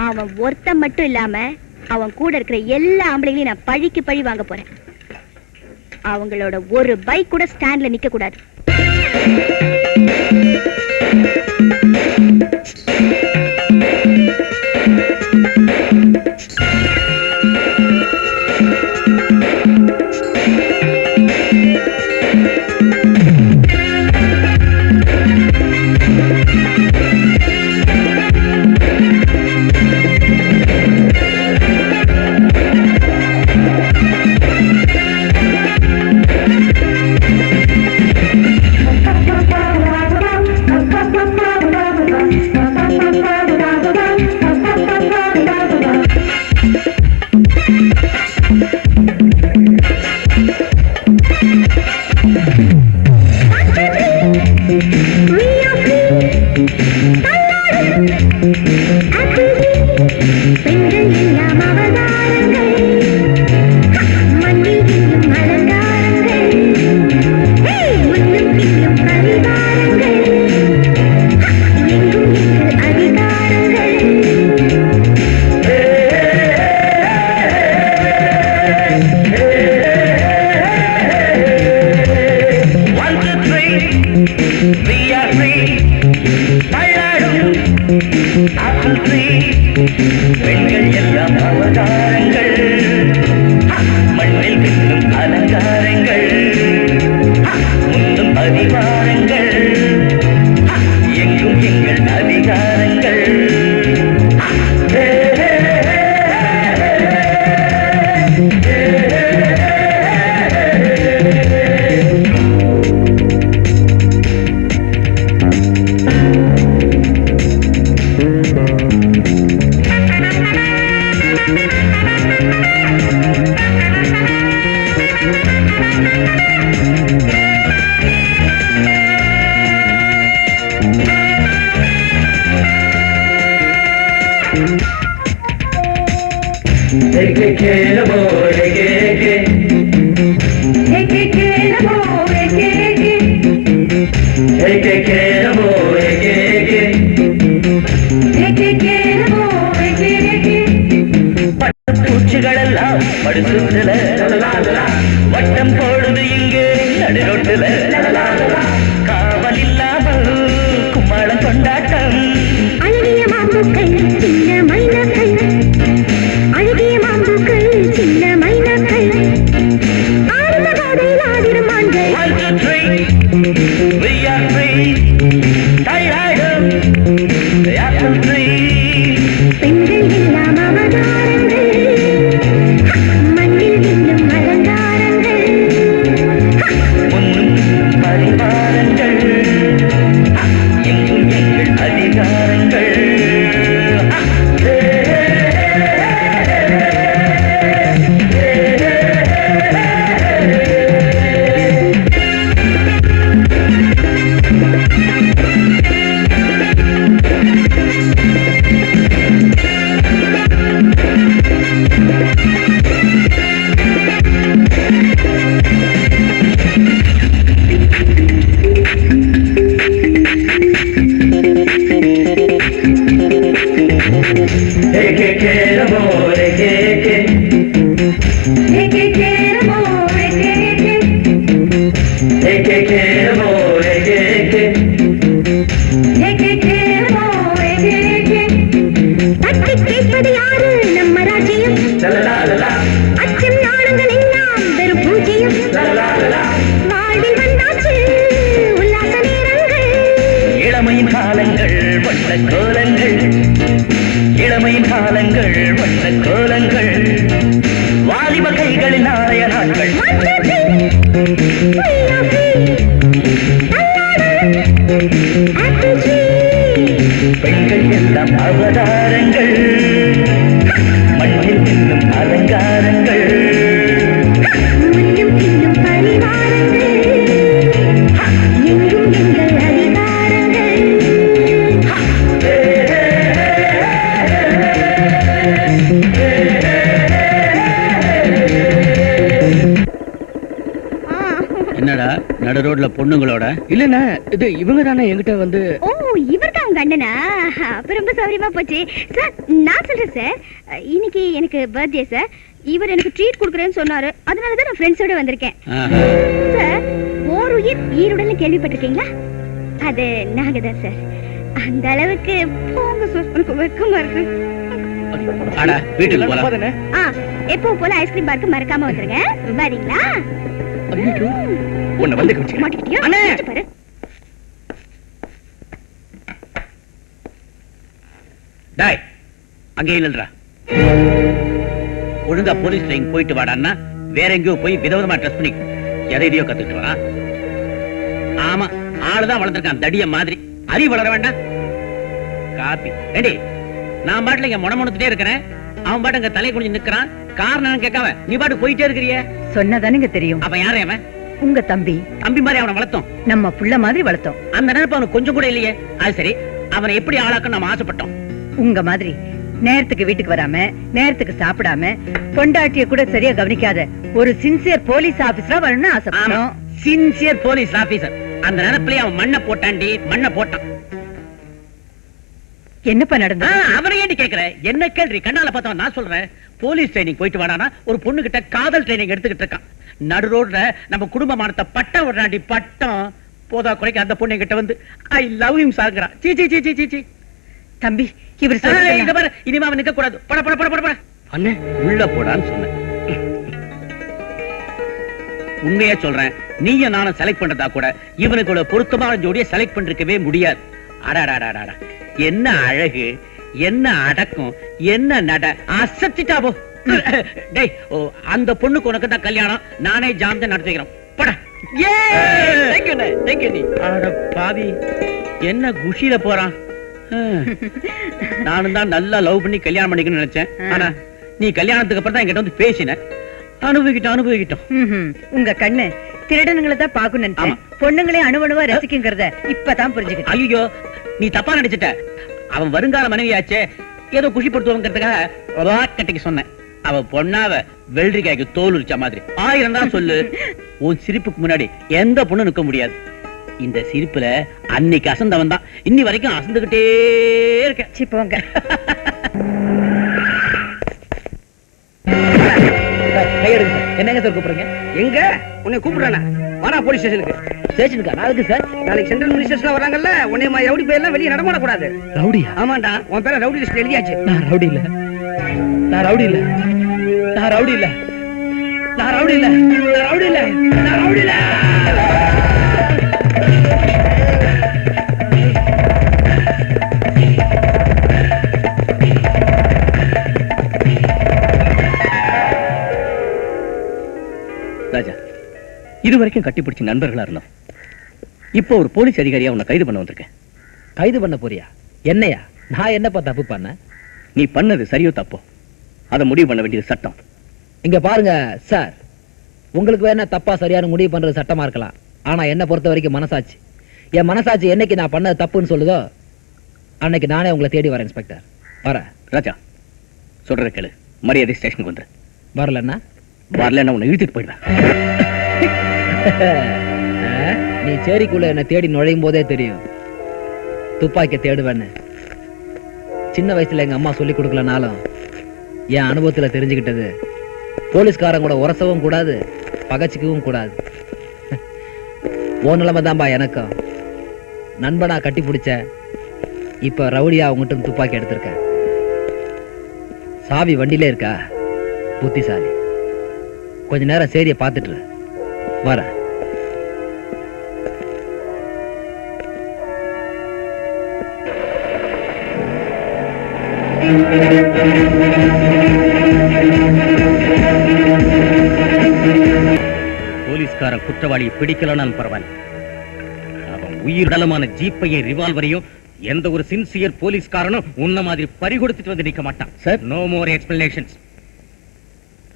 அவன் ஒருத்தன் மட்டும் இல்லாம அவன் கூட இருக்கிற எல்லா ஆம்பளைங்களையும் நான் பழிக்கு பழி வாங்க போறேன். அவங்களோட ஒரு பைக் கூட ஸ்டாண்ட்ல நிக்க கூடாது. Take care of கேட்பது யாரு நம்ம ராஜ்யம் அச்சம் நாணங்கள் எல்லாம் வெறும் பூஜ்யம் வாழ்வில் வந்தாச்சு உல்லாச நேரங்கள் இளமையின் காலங்கள் வண்ண கோலங்கள் இளமையின் காலங்கள் வண்ண கோலங்கள் வாலிப கைகளில் நாளைய நாட்கள் பெண்கள் எல்லாம் அவதாரங்கள் மண்ணில் இன்னும் அலங்காரங்கள் முன்னும் பின்னும் பரிவாரங்கள் எங்கும் எங்கள் அதிகாரங்கள் என்னடா நடு ரோட்ல பொண்ணுங்களோட இல்லண்ணா இது இவங்க தானே என்கிட்ட வந்து ஓ இவர்தான் உங்க அண்ணனா அப்ப ரொம்ப சௌரியமா போச்சு சார். நான் சொல்றேன் சார், இன்னைக்கு எனக்கு பர்த்டே சார். இவர் எனக்கு ட்ரீட் கொடுக்குறேன்னு சொன்னாரு, அதனாலதான் நான் ஃப்ரெண்ட்ஸோட வந்திருக்கேன் சார். ஓர் உயிர் ஈருடன் கேள்விப்பட்டிருக்கீங்களா? அது நாங்க தான் சார். அந்த அளவுக்கு போங்க சார், எனக்கு வெக்கமா இருக்கு. ஆடா வீட்டுக்கு போலாம். எப்பவும் போல ஐஸ்கிரீம் பார்க்க மறக்காம வந்துருங்க. வரீங்களா? உன்னை வந்து கவனிச்சுக்கிறேன். மாட்டிக்கிட்டியா? அண்ணே! வச்சு பாரு. டாய் அங்கே இல்லைன்றா. ஒழுங்கா போலீஸ் ஸ்டேஷன் போயிட்டு வாடான்னா வேற எங்கேயோ போய் விதவிதமா ட்ரெஸ் பண்ணி எதையோ கத்துட்டு வரா. ஆமா, ஆளுதான் வளர்ந்துருக்கான் தடிய மாதிரி. அறிவு வளர வேண்டாம். காப்பி ஏண்டி, நான் பாட்டுல இங்க முணமுணுத்துட்டே இருக்கிறேன், அவன் பாட்டு அங்க தலை குனிஞ்சு நிக்கிறான். காரணம் கேட்காம நீ பாட்டு போயிட்டே இருக்கிறிய. சொன்னதானுங்க தெரியும். அப்ப யாரே அவன்? உங்க தம்பி. தம்பி மாதிரி அவனை வளர்த்தோம், நம்ம புள்ள மாதிரி வளர்த்தோம். அந்த நினைப்பு அவனுக்கு கொஞ்சம் கூட இல்லையே. அது சரி, அவனை எப்படி ஆளாக்கணும் நம்ம ஆசைப்பட்டோம். உங்க மாதிரி நேரத்துக்கு வீட்டுக்கு வராம, நேரத்துக்கு சாப்பிடாம, பொண்டாட்டிய கூட சரியா கவனிக்காத ஒரு சின்சியர் போலீஸ் ஆபீசரா வரணும்னு ஆமா, ஆசைப்பட்டோம். Sincere police officer. அந்த நினைப்புலயே அவன் மண்ணை போட்டாண்டி, மண்ணை போட்டான். என்னப்பா நடந்தது? அவனை ஏண்டி கேக்குற? என்ன கேள்வி? கண்ணால பார்த்தவன் நான் சொல்றேன். போலீஸ் ட்ரைனிங் போயிட்டு வரானா ஒரு பொண்ணு கிட்ட காதல் ட்ரைனிங் எடுத்துக்கிட்டு இருக்கான். நடு ரோட்ல நம்ம குடும்பமானத்தை பட்டம் விடுறாண்டி, பட்டம். போதா குறைக்க அந்த பொண்ணு கிட்ட வந்து ஐ லவ் யூ சாகுறான். சீ சீ சீ சீ சீ. தம்பி, இவர் இத சொல்றது பாரு, இனிமே அவன் நிக்க கூடாது. பட பட பட பட பட. அண்ணே உள்ள போடான்னு சொன்னேன். உண்மையா சொல்றேன், நீயும் நானும் செலக்ட் பண்றதா கூட இவனுக்கு பொருத்தமான ஜோடியை செலக்ட் பண்ணிருக்கவே முடியாது. அடாடாடாடா, என்ன அழகு, என்ன அடக்கம், என்ன நட, அசத்திட்டா போ. டேய், அந்த பொண்ணுக்கு உனக்கு தான் கல்யாணம், நானே ஜாமத்தை நடத்திக்கிறோம். போடா. அட பாவி, என்ன குஷியில போறான். நானும் தான் நல்லா லவ் பண்ணி கல்யாணம் பண்ணிக்கணும்னு நினைச்சேன். ஆனா நீ கல்யாணத்துக்கு அப்புறம் தான் என்கிட்ட வந்து பேசின. அனுபவிக்கிட்டோம். உங்க கண்ணு திருடனுங்களை தான் பாக்கணும் நினைச்சேன். பொண்ணுங்களே அணுவணுவா ரசிக்குங்கிறத இப்பதான் புரிஞ்சுக்கிட்டேன். ஐயோ, நீ தப்பா நினைச்சிட்ட. அவன் வருங்கால மனைவியாச்சே, ஏதோ குஷிப்படுத்துவாங்கிறதுக்காக கட்டிக்கு சொன்னேன். அவ பொண்ணாவ வெள்ளரிக்காய்க்கு தோல் உரிச்ச மாதிரி. 1000 தான் சொல்லு, உன் சிரிப்புக்கு முன்னாடி எந்த பொண்ணு நிக்க முடியாது. இந்த சிரிப்புல அன்னைக்கு அசந்தவன் தான் இன்னி வரைக்கும் அசந்துகிட்டே இருக்க. போங்க. கையெடுங்க சார். என்னங்க சார் கூப்பிடுறீங்க? எங்க உன்னை கூப்பிடுறானா? வாடா போலீஸ் ஸ்டேஷனுக்கு. ஸ்டேஷனுக்கா? நாளைக்கு சார், நாளைக்கு சென்ட்ரல் மினிஸ்டர்ஸ்ல வராங்கல்ல, உன்னை மாதிரி ரவுடி பேர்லாம் வெளிய நடமாட கூடாது. ரவுடியா? ஆமாண்டா, உன் பேரை ரவுடி லிஸ்ட்ல எழுதியாச்சு. நான் ரவுடி இல்ல, நான் ரவுடி இல்ல, நான் ரவுடி இல்ல, நான் ரவுடி இல்ல, நான் ரவுடி இல்ல, நான் ரவுடி இல்ல. ராஜா, இதுவரைக்கும் கட்டிப்பிடிச்ச நண்பர்களா இருந்தோம். இப்போ ஒரு போலீஸ் அதிகாரியா உன்னை கைது பண்ண வந்திருக்கேன். கைது பண்ண போறியா? என்னையா? நான் என்னப்பா தப்பு பண்ணேன்? நீ பண்ணது சரியோ தப்போ அதை முடிவு பண்ண வேண்டியது சட்டம். இங்க பாருங்க சார், உங்களுக்கு வேணா தப்பா சரியான முடிவு பண்றது சட்டமா இருக்கலாம். ஆனா என்ன பொறுத்த வரைக்கும் மனசாட்சி, என் மனசாட்சி என்னைக்கு நான் பண்ணது தப்புன்னு சொல்லுதோ அன்னைக்கு நானே உங்களை தேடி வரேன் இன்ஸ்பெக்டர். வரேன். ராஜா, சொல்ற கேளு, மரியாதை ஸ்டேஷனுக்கு வந்துரு. வரலன்னா? வரலன்னா உன்னை இழுத்துட்டு போயிடுவேன். நீ சேரிக்குள்ள என்ன தேடி நுழையும் போதே தெரியும் துப்பாக்கி தேடுவேன்னு. சின்ன வயசுல எங்க அம்மா சொல்லி கொடுக்கலனாலும் என் அனுபவத்துல தெரிஞ்சுக்கிட்டது, போலீஸ்காரன் கூட உரசவும் கூடாது, பகச்சிக்கவும் கூடாது. ஓ நிலைமை தான்பா எனக்கும். நண்பனா கட்டி பிடிச்ச, இப்ப ரவுடியா அவங்ககிட்ட துப்பாக்கி எடுத்திருக்க. சாவி வண்டியிலே இருக்கா, புத்திசாலி. கொஞ்ச நேரம் சேரிய பார்த்துட்டு வர. போலீஸ்காரன் குற்றவாளியை பிடிக்கலனாலும் பரவாயில்ல, அவன் உயிரிடலமான ஜீப்பையும் ரிவால்வரையும் எந்த ஒரு சின்சியர் போலீஸ்காரனும் உன்ன மாதிரி பறி கொடுத்துட்டு வந்து நிக்க மாட்டான். Sir, no more explanations.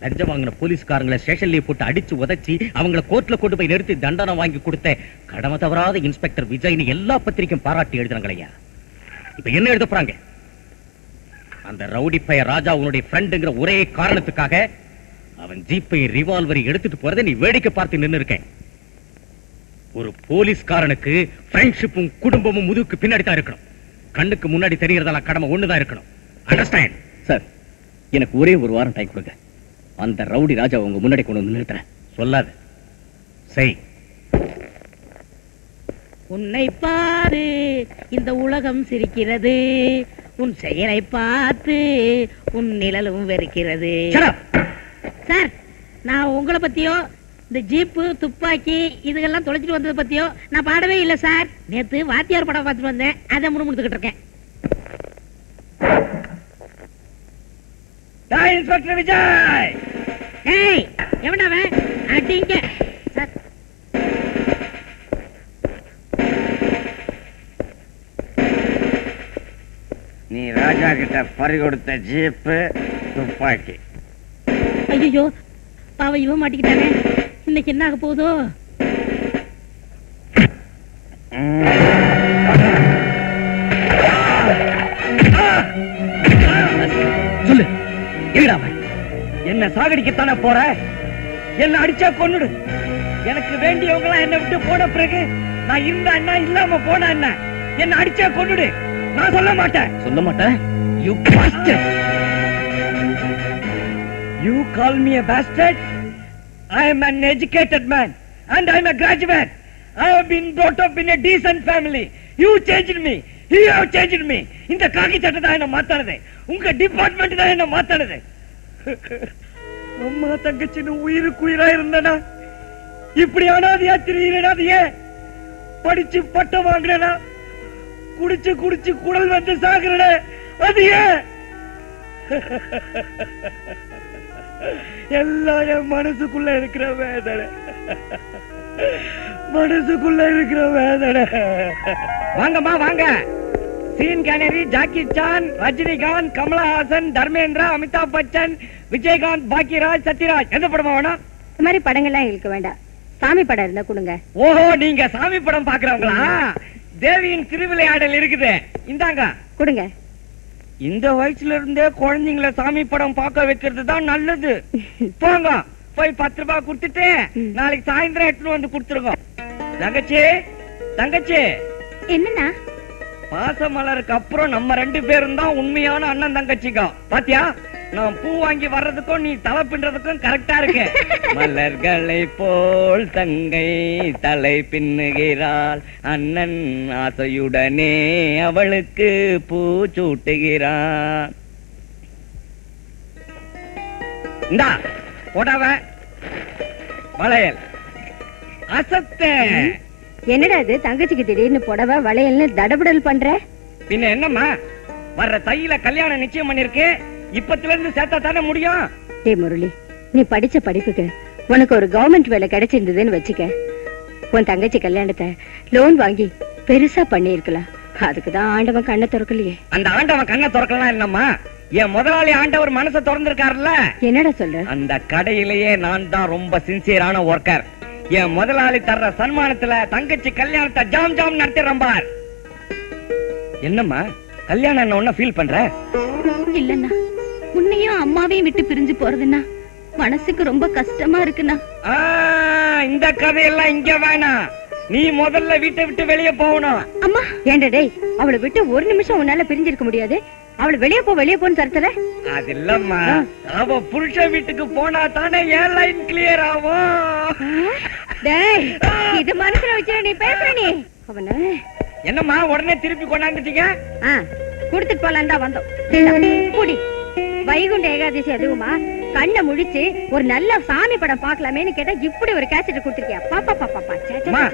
லஞ்சம் வாங்கின போலீஸ்காரங்களை ஸ்டேஷன்லயே போட்டு அடிச்சு உதைச்சி அவங்களை கோர்ட்ல கொண்டு போய் நிறுத்தி தண்டனை வாங்கி கொடுத்த கடமை தவறாத இன்ஸ்பெக்டர் விஜய்னு எல்லா பத்திரிக்கையும் பாராட்டி எழுதுறாங்களையா. இப்ப என்ன எழுத போறாங்க? அந்த ரவுடி பைய ராஜா உன்னுடைய ஃப்ரெண்டுங்கிற ஒரே காரணத்துக்காக அவன் ஜீப்பை ரிவால்வரை எடுத்துட்டு போறதை நீ வேடிக்கை பார்த்து நின்னு இருக்க. ஒரு போலீஸ்காரனுக்கு ஃப்ரெண்ட்ஷிப்பும் குடும்பமும் முதுகுக்கு பின்னாடி தான் இருக்கணும். கண்ணுக்கு முன்னாடி தெரியறதெல்லாம் கடமை ஒண்ணுதான் இருக்கணும். அண்டர்ஸ்டாண்ட்? சார், எனக்கு ஒரே ஒரு வாரம் டைம் கொடுங்க. அந்த ரவுடி ராஜா உங்க முன்னாடி கொண்டு வந்து நிறுத்துறேன். சொல்லாத, செய். உன்னை பாரு இந்த உலகம் சிரிக்கிறது, உன் செயலை பார்த்து உன் நிழலும் வெறுக்கிறது. சார், நான் உங்களை பத்தியோ இந்த ஜீப்பு துப்பாக்கி இதுகெல்லாம் தொலைச்சிட்டு வந்ததை பத்தியோ நான் பாடவே இல்லை சார். நேத்து வாத்தியார் படம் பார்த்துட்டு வந்தேன், அதை முணுமுணுத்துக்கிட்டு இருக்கேன். இன்ஸ்பெக்டர் விஜய்! ஏய், எவனாவன்? அடிங்க சார். நீ ராஜா கிட்ட பறி கொடுத்த ஜீப்பு துப்பாக்கி. ஐயோ, பாவ இவன் மாட்டிக்கிட்டானே, இன்னைக்கு என்ன ஆக போகுதோ? சொல்லு, எங்கடா அவன்? என்ன சாகடிக்கத்தானே போற? என்ன அடிச்சா கொன்னுடு. எனக்கு வேண்டியவங்க எல்லாம் என்ன விட்டு போன பிறகு நான் இருந்தா என்ன, இல்லாம போனா என்ன? என்ன அடிச்சா கொன்னுடு. நான் சொல்ல மாட்டேன். சொல்ல மாட்டேன்? You bastard! You call me a bastard? I am an educated man and I am a graduate. I have been brought up in a decent family. You changed me. You have changed me. இந்த காக்கி சட்டை தான் என்ன மாத்தானது. உங்க department தான் என்ன மாத்தானது. அம்மா தங்கச்சின்னு உயிருக்கு உயிரா இருந்தனா இப்படி அனாதையா திரியிறேனா? அது ஏன்? படிச்சு பட்டம் வாங்குறேனா? குடிச்சு குடிச்சு குடல் வந்து சாகுறேனே, அது ஏன்? எல்லாம் என் மனசுக்குள்ள இருக்கிற வேதனை, மனசுக்குள்ள இருக்கிற வேதனை. வாங்கம்மா வாங்க. Sean Connery, Jackie Chan, Rajinikanth, Kamal Haasan, Dharmendra, Amitabh Bachchan, Vijayakanth, Bhagyaraj, Sathyaraj. எந்த படமா வேணும்? இந்த மாதிரி படங்கள்லாம் எங்களுக்கு வேண்டாம். சாமி படம் இருந்தா கொடுங்க. ஓஹோ, நீங்க சாமி படம் பாக்குறவங்களா? தேவியின் திருவிளையாடல் இருக்குது, இந்தாங்க கொடுங்க. இந்த வயசுல இருந்தே குழந்தைங்களை சாமி படம் பார்க்க வைக்கிறது தான் நல்லது. போங்க, போய் 10 ரூபாய் கொடுத்துட்டு நாளைக்கு சாயந்தரம் எடுத்துட்டு வந்து கொடுத்துருங்க. தங்கச்சி, தங்கச்சி. என்னன்னா? பாசமலருக்கு அப்புறம் நம்ம 2 பேரும் தான் உண்மையான அண்ணன் தங்கச்சிங்க. பாத்தியா, நான் பூ வாங்கி வர்றதுக்கும் நீ தலை பின்றதுக்கும் கரெக்டா இருக்கு. மலர்களை போல் தங்கை தலை பின்னுகிறாள், அண்ணன் ஆசையுடனே அவளுக்கு பூ சூட்டுகிறான். இந்தா போடாவ வளையல் அசத்த. என்னடா இது, தங்கச்சிக்கு திடீர்னு புடவை வளையல்னு தடபுடல் பண்ற? பின்ன என்னம்மா, வர்ற தையில கல்யாணம் நிச்சயம் பண்ணிருக்கு. இப்பத்துல இருந்து சேர்த்தா தானே முடியும். டேய் முரளி, நீ படிச்ச படிப்புக்கு உனக்கு ஒரு கவர்மெண்ட் வேலை கிடைச்சிருந்ததுன்னு வச்சுக்க, உன் தங்கச்சி கல்யாணத்தை லோன் வாங்கி பெருசா பண்ணி இருக்கலாம். அதுக்குதான் ஆண்டவன் கண்ணை திறக்கலையே. அந்த ஆண்டவன் கண்ணை திறக்கலாம் என்னம்மா, என் முதலாளி ஆண்டவர் மனசை திறந்திருக்காருல்ல. என்னடா சொல்ற? அந்த கடையிலேயே நான் தான் ரொம்ப சின்சியரான ஒர்க்கர். என் முதலாளி தர்ற சன்மானத்துல தங்கச்சி கல்யாணத்தை ஜாம் ஜாம் நடத்திடுறேன் பார். என்னம்மா, கல்யாணம் ஒன்னும் ஃபீல் பண்ற? இல்லன்னா உன்னையும் அம்மாவையும் விட்டு பிரிஞ்சு போறதுன்னா மனசுக்கு ரொம்ப கஷ்டமா இருக்குண்ணா. இந்த கதையெல்லாம் இங்க வேணாம். நீ முதல்ல வீட்டை விட்டு வெளியே போகணும். அம்மா, ஏண்டா டேய், அவளை விட்டு ஒரு நிமிஷம் உன்னால பிரிஞ்சிருக்க முடியாது. அவளை வெளியே போன்னு தரத்துல. அது இல்லம்மா, அவ புருஷ வீட்டுக்கு போனா தானே ஏன் லைன் கிளியர் ஆகும். டேய், இது மனசுல வச்சு நீ பேசுற நீ. அவன என்னம்மா உடனே திருப்பி கொண்டாந்துட்டீங்க? குடுத்துட்டு போலாம் தான் வந்தோம். குடி. வைகுண்ட ஏகாதசி அதுவுமா கண்ணை முழிச்சு ஒரு நல்ல சாமி படம் பாக்கலாமேன்னு கேட்டா இப்படி ஒரு கேசட் கொடுத்திருக்கியா? பாப்பா பாப்பா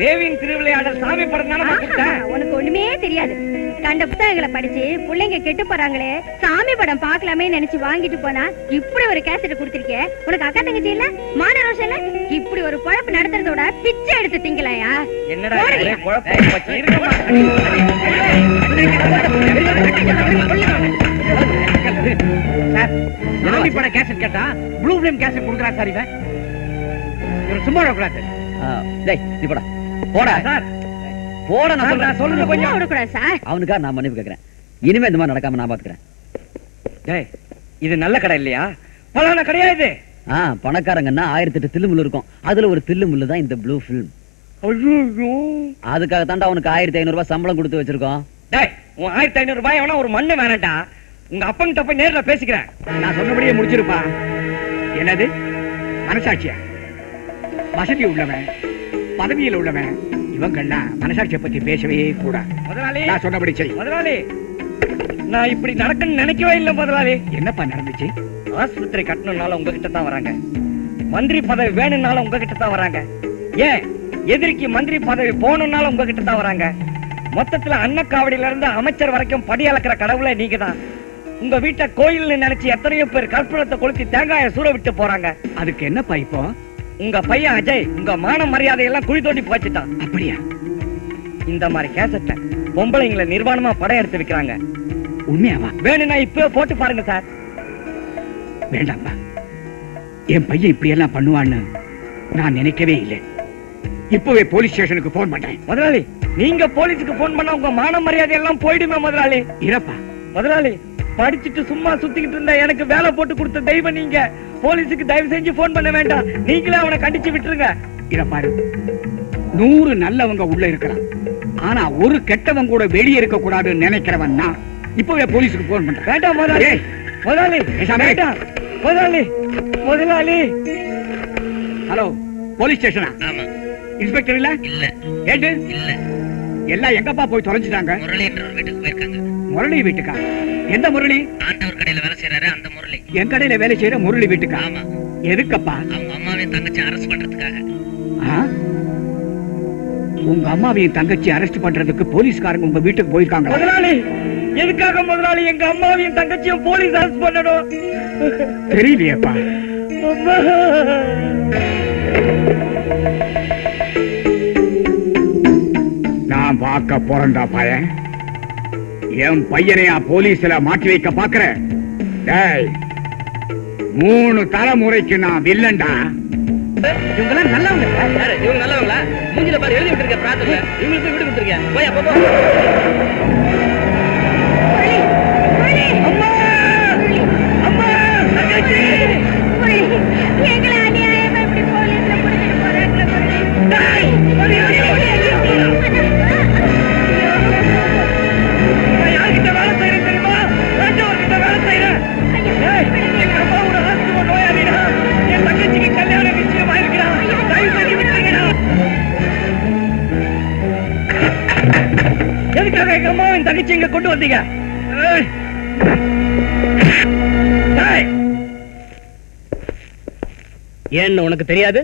தேவியின் திருவிளையாடல் சாமி படம் தானே கொடுத்தேன். உனக்கு ஒண்ணுமே தெரியாது. கண்ட புத்தகங்களை படிச்சு பிள்ளைங்க கெட்டு போறாங்களே, சாமி படம் பாக்கலாமே நினைச்சு வாங்கிட்டு போனா இப்படி ஒரு கேசட் கொடுத்திருக்க. உனக்கு அக்கா தங்கச்சி இல்ல, மான ரோஷம் இல்ல? இப்படி ஒரு குழப்பம் நடத்துறதோட பிச்சை எடுத்து திங்கலையா? என்னடா குழப்பம் வச்சு இருக்கமா? சாமி பட கேசட் கேட்டா ப்ளூ ஃபிலிம் கேசட் கொடுக்குறா சார். இவன் சும்மா விடக்கூடாது. டேய் நீ போடா போடா சார், போட. நான் சொல்லுங்க கொஞ்சம் விடக்கூடாது சார். அவனுக்கா நான் மன்னிப்பு கேட்கிறேன். இனிமே இந்த மாதிரி நடக்காம நான் பாத்துக்கிறேன். டேய், இது நல்ல கடை இல்லையா? பலான கடையா இது? பணக்காரங்கன்னா 1008 தில்லு முள்ளு இருக்கும். அதுல ஒரு தில்லு முள்ளு தான் இந்த ப்ளூ ஃபிலிம். அதுக்காக தாண்டா உனக்கு 1500 ரூபாய் சம்பளம் கொடுத்து வச்சிருக்கோம். டேய், உன் 1500 ரூபாய் எவனா ஒரு மண்ணு வேணாண்டா. உங்க அப்பன்கிட்ட போய் நேர்ல பேசிக்கிறேன். நான் சொன்னபடியே முடிச்சிருப்பா. என்னது மனசாட்சியா? வசதி உள்ளவன், பதவியில் உள்ளவன், இவங்கெல்லாம் மனசாட்சியை பத்தி பேசவே கூடாது. முதலாளி, நான் சொன்னபடி செய். முதலாளி, நான் இப்படி நடக்கணும்னு நினைக்கவே இல்லை முதலாளி. என்னப்பா நடந்துச்சு? ஆஸ்பத்திரி கட்டணும்னால உங்ககிட்ட தான் வராங்க. மந்திரி பதவி வேணும்னாலும் உங்ககிட்ட தான் வராங்க. ஏன் எதிரிக்கு மந்திரி பதவி போகணும்னாலும் உங்ககிட்ட தான் வராங்க. மொத்தத்துல அன்னக்காவடியில இருந்து அமைச்சர் வரைக்கும் படி அளக்கிற கடவுளை நீங்க தான். உங்க வீட்டை கோயில்னு நினைச்சு எத்தனையோ பேர் கற்பூரத்தை கொளுத்தி தேங்காய சூற விட்டு போறாங்க. அதுக்கு என்னப்பா இப்போ? உங்க பையன் அஜய் உங்க மான மரியாதையெல்லாம் குழி தோண்டி போச்சுட்டான். அப்படியா? இந்த மாதிரி கேசட்ட பொம்பளைங்களை நிர்வாணமா படம் எடுத்து வைக்கிறாங்க. உண்மையாவா? வேணும்னா இப்ப போட்டு பாருங்க சார். வேண்டாம்பா, என் பையன் இப்படி எல்லாம் பண்ணுவான்னு நான் நினைக்கவே இல்லை. இப்பவே போலீஸ் ஸ்டேஷனுக்கு போன் பண்றேன். முதலாளி, நீங்க போலீஸுக்கு போன் பண்ணா உங்க மான மரியாதை எல்லாம் போயிடுமே முதலாளி. இறப்பா முதலாளி, படிச்சுட்டு சும்மா சுத்திக்கிட்டு இருந்த எனக்கு வேலை போட்டு கொடுத்த தெய்வம் நீங்க. போலீஸுக்கு தயவு செஞ்சு போன் பண்ண வேண்டாம். நீங்களே அவனை கண்டிச்சு விட்டுருங்க. இறப்பாரு, 100 நல்லவங்க உள்ள இருக்கலாம், ஆனா ஒரு கெட்டவன் கூட வெளியே இருக்க கூடாதுன்னு நினைக்கிறவன் நான். இப்பவே போலீஸுக்கு போன் பண்றேன். வேண்டாம் முதலாளி. முதலாளி வேண்டாம். முதலாளி, முதலாளி. ஹலோ, போலீஸ் ஸ்டேஷனா? ஆமா. இன்ஸ்பெக்டர் இல்ல? இல்ல. ஏட்டு இல்ல. எல்லாம் எங்கப்பா போய் தொலைஞ்சிட்டாங்க? முரளி என்ற ஒரு வீட்டுக்கு போயிருக்காங்க. முரளி வீட்டுக்கா? எந்த முரளி? ஆண்டவர் கடையில வேலை செய்யறாரு அந்த முரளி. என் கடையில வேலை செய்யற முரளி வீட்டுக்கா? ஆமா. எதுக்கப்பா? அவங்க அம்மாவையும் தங்கச்சி அரெஸ்ட் பண்றதுக்காக. உங்க அம்மாவையும் தங்கச்சி அரெஸ்ட் பண்றதுக்கு போலீஸ்காரங்க உங்க வீட்டுக்கு போயிருக்காங்க. முதலாளி, எதுக்காக முதலாளி எங்க அம்மாவையும் தங்கச்சியும் போலீஸ் அரெஸ்ட் பண்ணணும்? தெரியலையேப்பா. நான் பார்க்க போறேன்டா பையன். என் பையனையா போலீஸ்ல மாட்டி வைக்க பாக்குறேன்? டேய், 3 தலைமுறைக்கு நான் வில்லன்டா. இவங்க எல்லாம் நல்லவங்க. இவங்க நல்லவங்களா? மூஞ்சில பாரு எழுதி விட்டுருக்க பிரார்த்தனை. இவங்களுக்கு வீடு கொடுத்துருக்கேன். போய் அப்போ போ. அம்மா, அம்மா, தங்கச்சி. எங்களை அநியாயமா இப்படி போலீஸ்ல புடிச்சிட்டு போறாங்க. டேய், ஓடி ஓடி ஓடி. நான் யார்கிட்ட வேலை செய்யறேன் தெரியுமா? ராஜாவர்கிட்ட வேலை செய்யறேன். எங்க அம்மா ஒரு ஆஸ்துவ நோயாளிடா. என் தங்கச்சிக்கு கல்யாணம் நிச்சயமா இருக்கிறா. தயவு செஞ்சு விட்டுருங்கடா. எதுக்காக எங்க அம்மாவின் தங்கச்சி இங்க கொண்டு வந்தீங்க? ஏன்னு உனக்கு தெரியாது?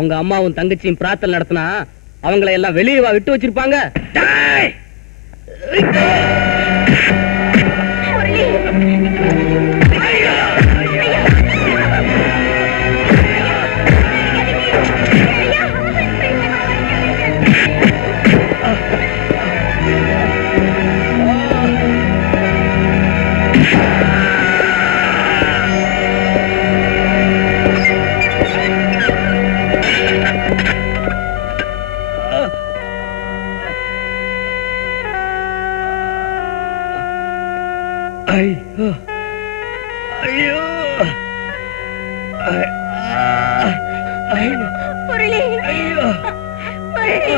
உங்க அம்மாவும் தங்கச்சியும் பிரார்த்தனை நடத்தினா அவங்களை எல்லாம் வெளியே விட்டு வச்சிருப்பாங்க. ஐயோ, ஐயோ, முரளி, ஐயோ, முரளி,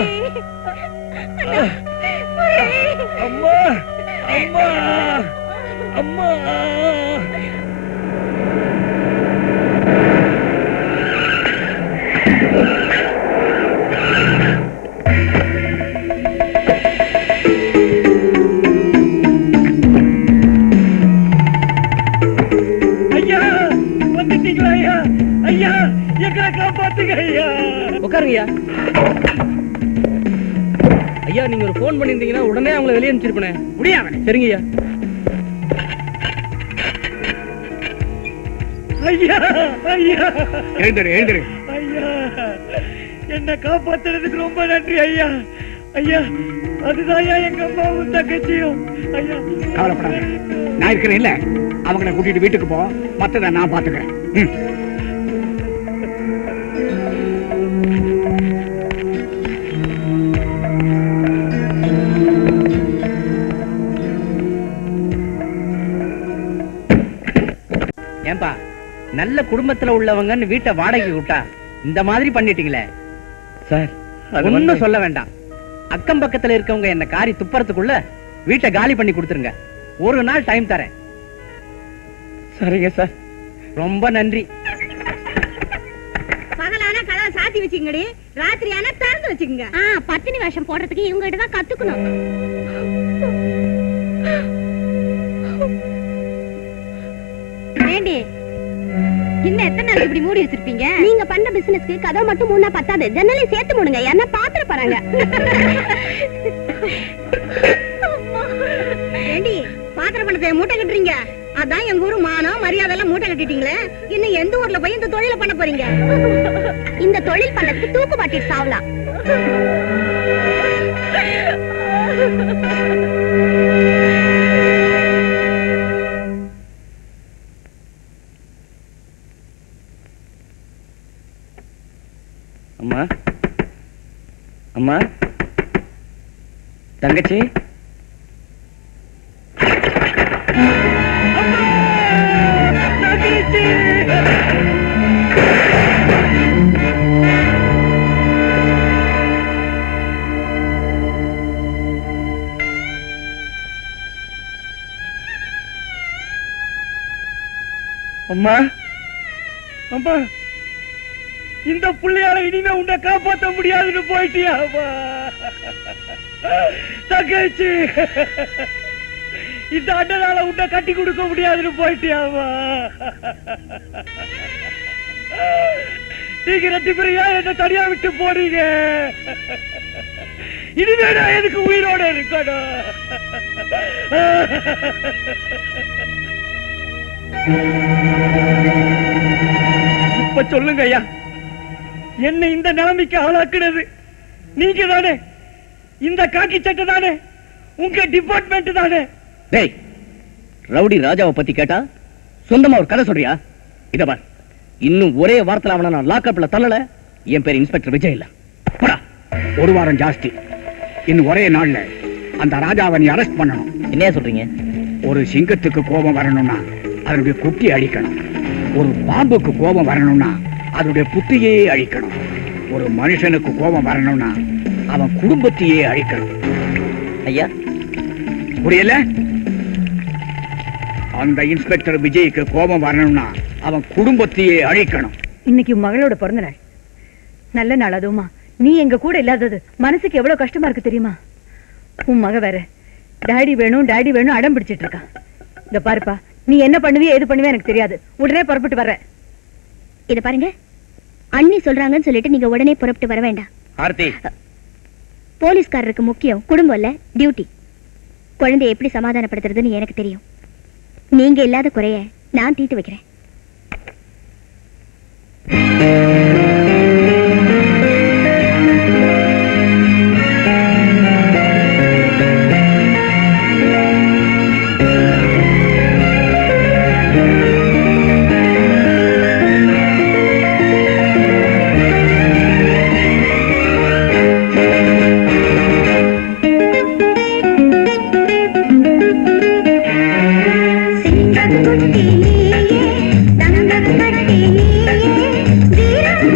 அம்மா அம்மா அம்மா ஐயா வந்துட்டீங்களா ஐயா ஐயா எங்களை காப்பாத்துங்க ஐயா உட்காருங்க ஐயா நீங்க ஒரு போன் பண்ணிருந்தீங்கன்னா உடனே அவங்கள வெளியே அனுப்பிச்சிருப்பேன் முடியாம சரிங்க ஐயா ஐயா எழுந்துரு எழுந்துரு ஐயா என்ன காப்பாத்துறதுக்கு ரொம்ப நன்றி ஐயா ஐயா அதுதான் எங்க அம்மாவும் தங்கச்சியும் ஐயா கவலைப்படாத நான் இருக்கிறேன் இல்ல அவங்கள கூட்டிட்டு வீட்டுக்கு போ மத்தத நான் பாத்துக்கிறேன் ஏன்பா நல்ல குடும்பத்துல உள்ளவங்கன்னு வீட்டை வாடகை விட்டா இந்த மாதிரி பண்ணிட்டீங்களே சார் ஒண்ணும் சொல்ல வேண்டாம். அக்கம் பக்கத்துல இருக்கவங்க என்ன காரி துப்புறதுக்குள்ள வீட்டை காலி பண்ணி கொடுத்துருங்க. ஒரு நாள் டைம் தரேன். சரிங்க சார் ரொம்ப நன்றி. பகலான கதவை சாத்தி வச்சுங்கடி, ராத்திரியான திறந்து வச்சுக்கங்க. பத்தினி வேஷம் போடுறதுக்கு இவங்க கிட்ட தான் கத்துக்கணும். ஏண்டி இன்னும் எத்தனை நாள் இப்படி மூடி வச்சிருப்பீங்க? நீங்க பண்ண பிசினஸ்க்கு கதவை மட்டும் மூணா பத்தாது, ஜன்னலையும் சேர்த்து மூடுங்க, என்ன பாத்திர போறாங்க. ஏண்டி பாத்திர பணத்தை மூட்டை கட்டுறீங்க? அதான் எங்க ஊரு மானம் மரியாதை எல்லாம் மூட்டை கட்டிட்டீங்களே, இன்னும் எந்த ஊர்ல போய் இந்த தொழில பண்ண போறீங்க? இந்த தொழில் பண்றதுக்கு தூக்கு பாட்டிட்டு சாவலாம். அம்மா அம்மா தங்கச்சி அம்மா அம்மா இந்த புள்ளையால இனிமே உன்னை காப்பாற்ற முடியாதுன்னு போயிட்டியா தங்கச்சி? இந்த அண்ணனால உன்னை கட்டி கொடுக்க முடியாதுன்னு போயிட்டியாவா? நீங்க ரெண்டு பேரும் ஏன் என்ன தனியா விட்டு போறீங்க? இனிமே நான் எனக்கு உயிரோட இருக்கணும். இப்ப சொல்லுங்க ஐயா, என்ன இந்த நிலைமைக்கு ஆளாக்குனது நீங்க தானே? இந்த காக்கி சட்டை தானே? உங்க டிபார்ட்மெண்ட் தானே? டேய், ரவுடி ராஜாவை பத்தி கேட்டா சொந்தமா ஒரு கதை சொல்றியா? இத பார், இன்னும் ஒரே வாரத்துல அவனை நான் லாக்அப்ல தள்ளல, என் பேர் இன்ஸ்பெக்டர் விஜய் இல்ல. போடா. ஒரு வாரம் ஜாஸ்தி. இன்னும் ஒரே நாள்ல அந்த ராஜாவை நீ அரெஸ்ட் பண்ணணும். என்னையா சொல்றீங்க? ஒரு சிங்கத்துக்கு கோபம் வரணும்னா அதனுடைய குட்டி அழிக்கணும். ஒரு பாம்புக்கு கோபம் வரணும்னா அதனுடைய புத்தியே அழிக்கணும். ஒரு மனுஷனுக்கு கோபம் வரணும்னா அவன் குடும்பத்தையே அழிக்கணும். ஐயா புரியல? அந்த இன்ஸ்பெக்டர் விஜய்க்கு கோபம் வரணும்னா அவன் குடும்பத்தையே அழிக்கணும். இன்னைக்கு உன் மகளோட பிறந்த நாள், நல்ல நாள். அதுவுமா நீ எங்க கூட இல்லாதது மனசுக்கு எவ்வளவு கஷ்டமா இருக்கு தெரியுமா? உன் மக வேற டாடி வேணும் டாடி வேணும் அடம் பிடிச்சிட்டு இருக்கான். இந்த பாருப்பா, நீ என்ன பண்ணுவியோ எது பண்ணுவியோ எனக்கு தெரியாது, உடனே புறப்பட்டு வர்ற. இத பாருங்க, அண்ணி சொல்றாங்கன்னு சொல்லிட்டு நீங்க உடனே புறப்பட்டு வர வேண்டாம். ஆர்த்தி, போலீஸ்காரருக்கு முக்கியம் குடும்பம் இல்ல, டியூட்டி. குழந்தைய எப்படி சமாதானப்படுத்துறதுன்னு எனக்கு தெரியும். நீங்க இல்லாத குறைய நான் தீர்த்து வைக்கிறேன். சிங்கக்குட்டி நீயே, தங்கக்கட்டி நீயே, வீரம்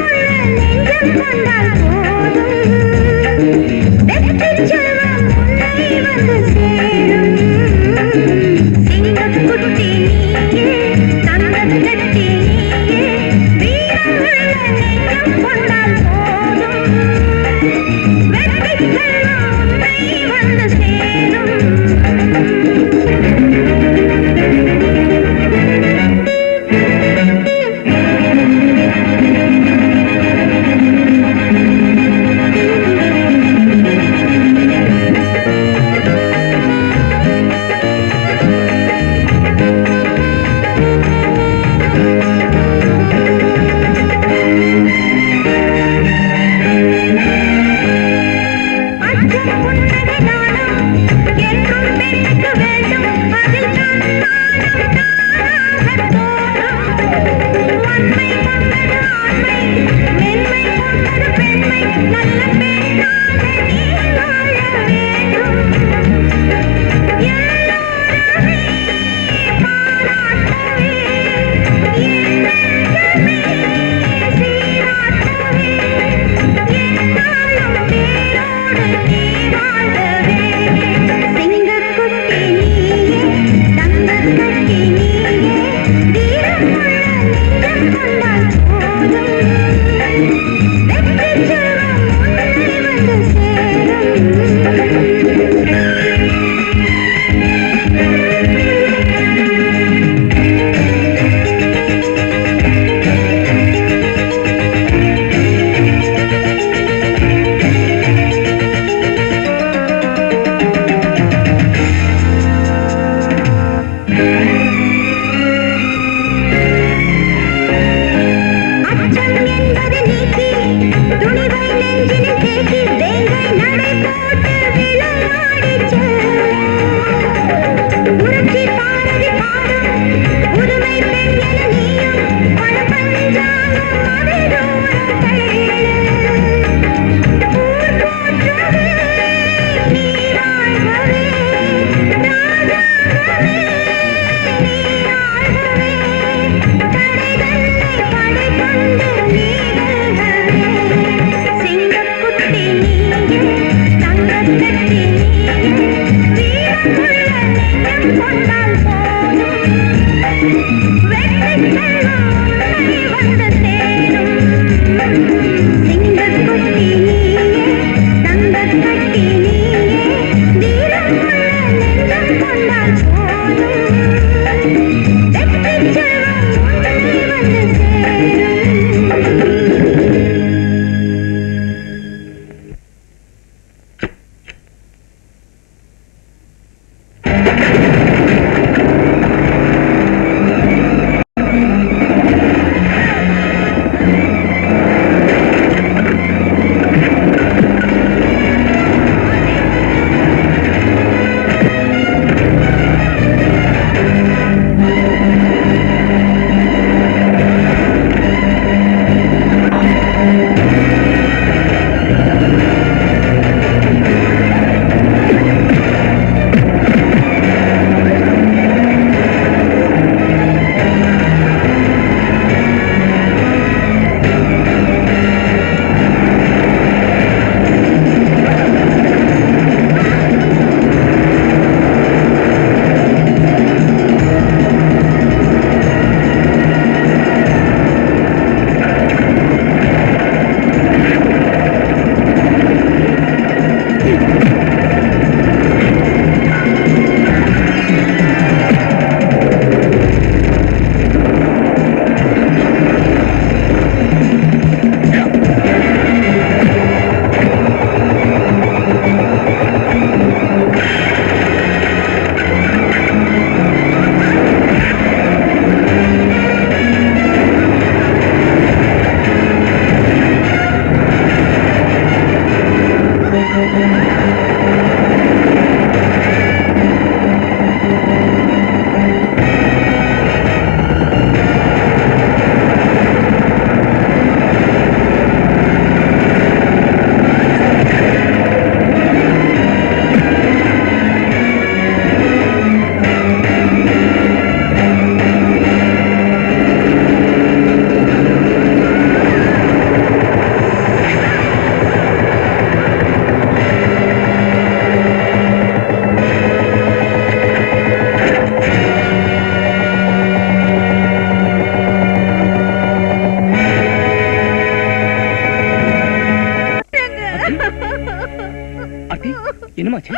என்னமாச்சு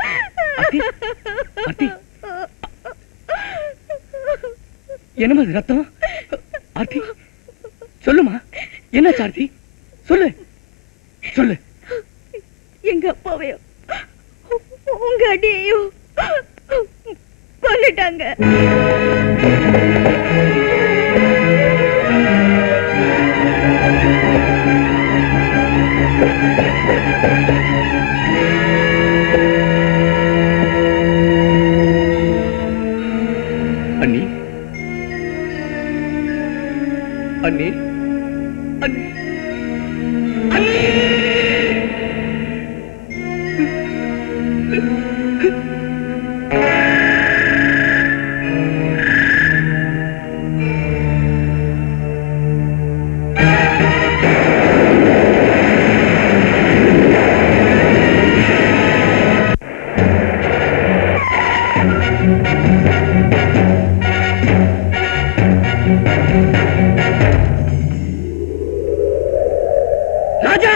அத்தி அத்தி என்னமா இது ரத்தம் ஆர்த்தி சொல்லுமா என்னாச்சு ஆர்த்தி சொல்லு சொல்லு எங்க அப்பாவையும் உங்க அடியையும் கொல்லிட்டாங்க. அண்ணி அண்ணி அண்ணி அண்ணி ராஜா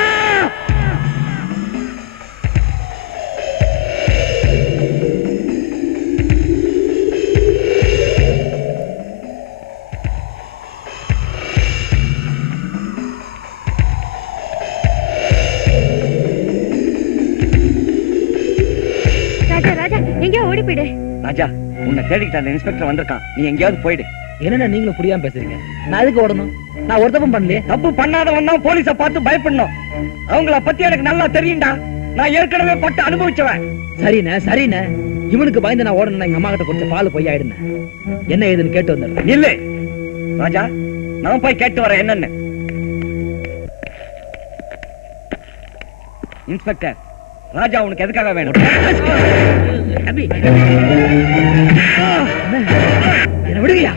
ராஜா ராஜா எங்கேயோ ஓடி போயிடு. ராஜா உன்னை தேடிக்கிட்ட அந்த இன்ஸ்பெக்டர் வந்திருக்கான், நீ எங்கேயாவது போயிடு. என்னடா நீங்களும் புரியாம பேசுறீங்க? நான் எதுக்கு ஓடணும்? நான் ஒரு தப்பும் பண்ணலையே. தப்பு பண்ணாதவன் தான் போலீஸ பார்த்து பயப்படணும். அவங்கள பத்தி எனக்கு நல்லா தெரியும்டா, நான் ஏற்கனவே பட்டு அனுபவிச்சவன். சரிண்ணே சரிண்ணே, இவனுக்கு பயந்து நான் ஓடணும். எங்க அம்மா கிட்ட கொஞ்சம் பால் போய் ஆயிடுனேன். என்ன ஏதுன்னு கேட்டு வந்துடுறேன். இல்ல ராஜா, நான் போய் கேட்டு வரேன் என்னன்னு. இன்ஸ்பெக்டர், ராஜா உனக்கு எதுக்காக வேணும்? என்ன விடுவியா?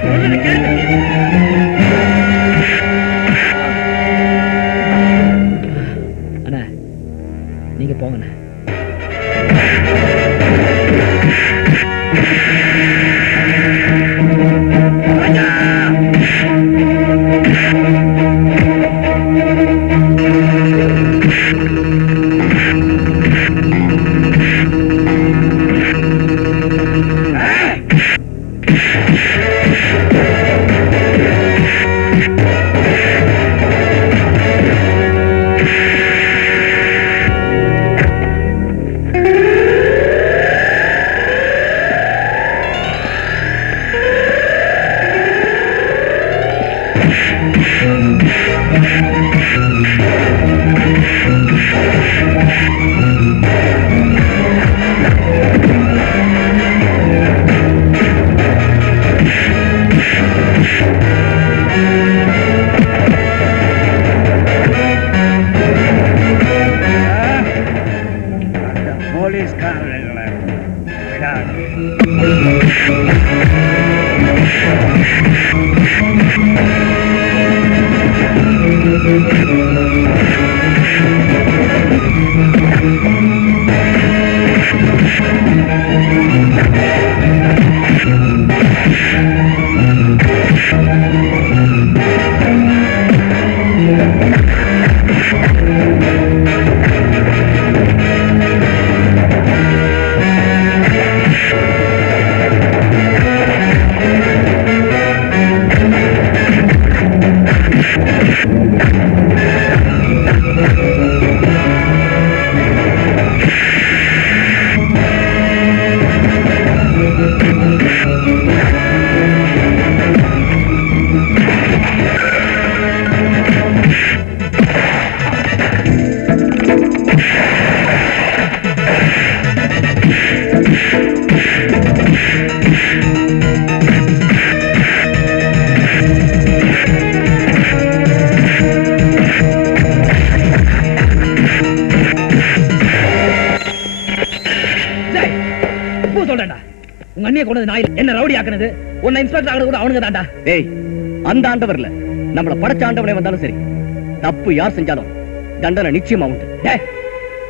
அண்ணா நீங்க போங்கண்ணே. போலீஸ்காரர்களை விடாது. உங்க அண்ணிய கொண்டது நான் என்ன ரவுடி ஆக்குனது உன்னை இன்ஸ்பெக்டர் ஆகுறது கூட அவனுங்க தான்டா. டேய், அந்த ஆண்டவர்ல நம்மள படைச்ச ஆண்டவனே வந்தாலும் சரி, தப்பு யார் செஞ்சாலும் தண்டனை நிச்சயமா உண்டு. டேய்,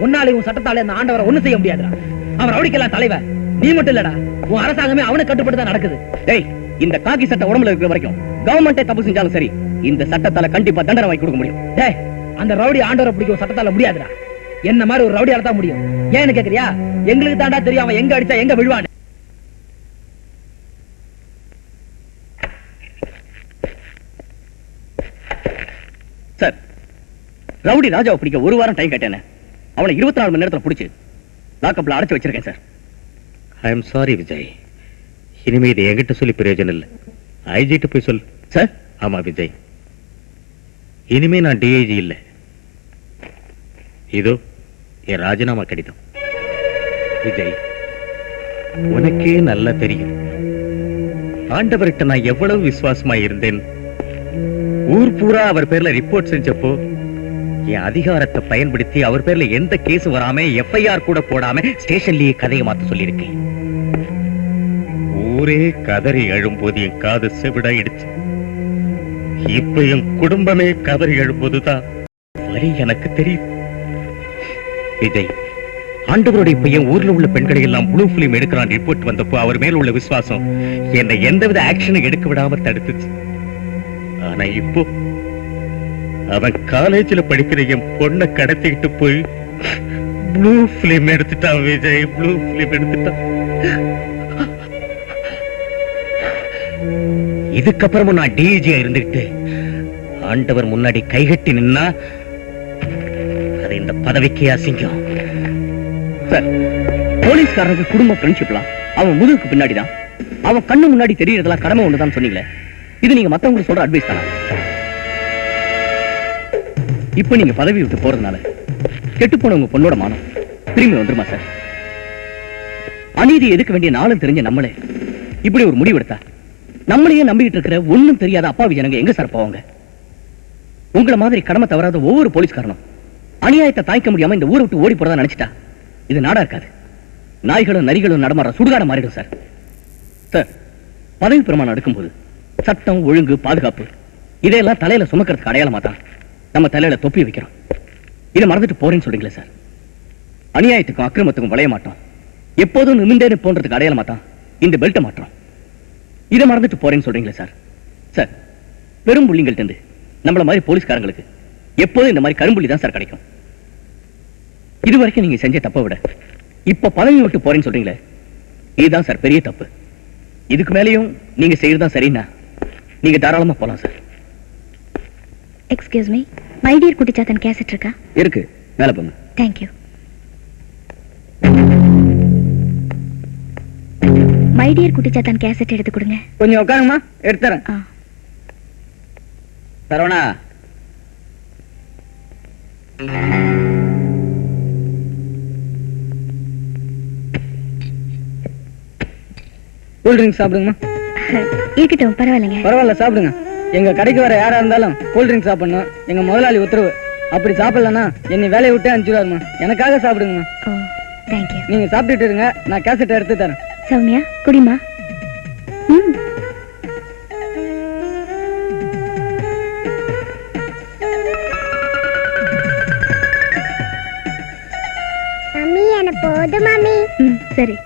உன்னாலே உன் சட்டத்தாலே அந்த ஆண்டவரை ஒண்ணு செய்ய முடியாதுடா. அவன் ரவுடிக்கெல்லாம் தலைவன் நீ மட்டும் இல்லடா, உன் அரசாங்கமே அவனுக்கு கட்டுப்பட்டு தான் நடக்குது. டேய், இந்த காக்கி சட்டை உடம்புல இருக்கிற வரைக்கும் கவர்மெண்டே தப்பு செஞ்சாலும் சரி, இந்த சட்டத்தால கண்டிப்பா தண்டனை வாங்கி கொடுக்க முடியும். டேய், அந்த ரவுடி ஆண்டவரை பிடிக்கும் சட்டத்தால முடியாதுடா. என்ன மாதிரி ஒரு ரவுடியால தான் முடியும். ஏன்னு கேக்குறியா? எங்களுக்கு தாண்டா தெரியும் அவன் எங்க அடிச்சா எங்க விழுவான். சார், ரவுடி ராஜாவை பிடிக்க ஒரு வாரம் டைம் கேட்டேன். அவனை 24 மணி நேரத்துல பிடிச்சு லாக்கப்ல அடைச்சு வச்சிருக்கேன் sir. I am sorry Vijay. இனிமே இது என்கிட்ட சொல்லி பிரயோஜனம் இல்லை. ஐஜிட்டு போய் சொல்லு. சார்? ஆமா விஜய், இனிமே நான் டிஐஜி இல்லை. இதோ என் ராஜினாமா கடிதம். விஜய், உனக்கே நல்லா தெரியும் ஆண்டவர்கிட்ட நான் எவ்வளவு விசுவாசமா இருந்தேன். ஊர் பூரா அவர் பேர்ல ரிப்போர்ட் செஞ்சப்போ என் அதிகாரத்தை பயன்படுத்தி அவர் பேர்ல எந்த கேஸ் வராம எஃப்ஐஆர் கூட போடாம ஸ்டேஷன்லயே கதையை மாத்த சொல்லியிருக்கேன். ஊரே கதறி எழும்போது என் காது செவிடாயிடுச்சு. இப்ப என் குடும்பமே கதறி எழும்போதுதான் வலி எனக்கு தெரியும். விஜய், ஆண்டவருடைய பையன் ஊர்ல உள்ள பெண்களை எல்லாம் ப்ளூ பிலிம் எடுக்கிறான் ரிப்போர்ட் வந்தப்போ அவர் மேல உள்ள விசுவாசம் என்னை எந்தவித ஆக்ஷனும் எடுக்க விடாம தடுத்துச்சு. ஆனா இப்போ அவன் காலேஜ்ல படிக்கிற என் பொண்ணை கடத்திக்கிட்டு போய் ப்ளூ பிலிம் எடுத்துட்டான். விஜய், ப்ளூ பிலிம் எடுத்துட்டான். இதுக்கப்புறமும் நான் டிஜியா இருந்துட்டு ஆண்டவர் முன்னாடி கைகட்டி நின்னா அது இந்த பதவிக்கே அசிங்கம். சார், போலீஸ்காரனுக்கு குடும்ப ஃப்ரெண்ட்ஷிப்லாம் அவன் முதுகுக்கு பின்னாடிதான், அவன் கண்ணு முன்னாடி தெரியறதெல்லாம் கடமை ஒண்ணுதான் சொன்னீங்களே, இது நீங்க மத்தவங்களுக்கு சொல்ற அட்வைஸ் தானா? இப்ப நீங்க பதவி விட்டு போறதுனால கெட்டு போன உங்க பொண்ணோட மானம் திரும்பி வந்துருமா சார்? அநீதி எதுக்க வேண்டிய நாளும் தெரிஞ்ச நம்மளே இப்படி ஒரு முடிவு எடுத்தா நம்மளையே நம்பிக்கிட்டு இருக்கிற ஒண்ணும் தெரியாத அப்பாவி ஜனங்க எங்க சார் போவாங்க? உங்களை மாதிரி கடமை தவறாத ஒவ்வொரு போலீஸ்காரனும் அநியாயத்தை தாய்க்க முடியாம இந்த ஊரை விட்டு ஓடி போறதா நினைச்சிட்டா இது நாடா இருக்காது. நாய்களும் நரிகளும் நடமாற சுடுகாட மாறிடும் சார். சார், பதவி பிரமாணம் எடுக்கும்போது சட்டம், ஒழுங்கு, பாதுகாப்பு இதையெல்லாம் தலையில சுமக்கிறதுக்கு அடையாளமா தான் நம்ம தலையில தொப்பி வைக்கிறோம். இதை மறந்துட்டு போறேன்னு சொல்றீங்களே சார். அநியாயத்துக்கும் அக்கிரமத்துக்கும் வளைய மாட்டோம், எப்போதும் நிமிந்தேன்னு போன்றதுக்கு அடையாளமா தான் இந்த பெல்ட்டை மாற்றோம். இதை மறந்துட்டு போறேன்னு சொல்றீங்களே சார். சார், பெரும் புள்ளிங்கள்ட்ட இருந்து நம்மள மாதிரி போலீஸ்காரங்களுக்கு எப்போதும் இந்த மாதிரி கரும்புள்ளி தான் சார் கிடைக்கும். இது வரைக்கும் நீங்க செஞ்ச தப்பை விட இப்ப பதவி விட்டு போறேன்னு சொல்றீங்களே, இதுதான் சார் பெரிய தப்பு. இதுக்கு மேலேயும் நீங்க செய்யறதா சரின்னா நீங்க தாராளமா போலாம் sir. Excuse me, my dear Kuttichathan cassette இருக்கா? இருக்கு, மேல போங்க. Thank you. My dear Kuttichathan cassette எடுத்து கொடுங்க. கொஞ்சம் உட்காருங்கம்மா, எடுத்துறேன். சரவணா, கூல் ட்ரிங்க்ஸ் சாப்பிடுங்கம்மா. இருக்கட்டும், பரவாயில்லைங்க. பரவாயில்ல, சாப்பிடுங்க. எங்க கடைக்கு வர யாரா இருந்தாலும் கூல் ட்ரிங்க்ஸ் சாப்பிடணும். எங்க முதலாளி உத்தரவு. அப்படி சாப்பிடலன்னா என்னை வேலையை விட்டு அனுப்பிச்சுடாருமா. எனக்காக சாப்பிடுங்கம்மா. ஓ, தேங்க்யூ. நீங்க சாப்பிட்டுட்டு இருங்க, நான் கேசட்டை எடுத்து தரேன். சௌமியா, குடிமா. ம். மம்மி எனக்கு போதும் மம்மி. ம், சரி.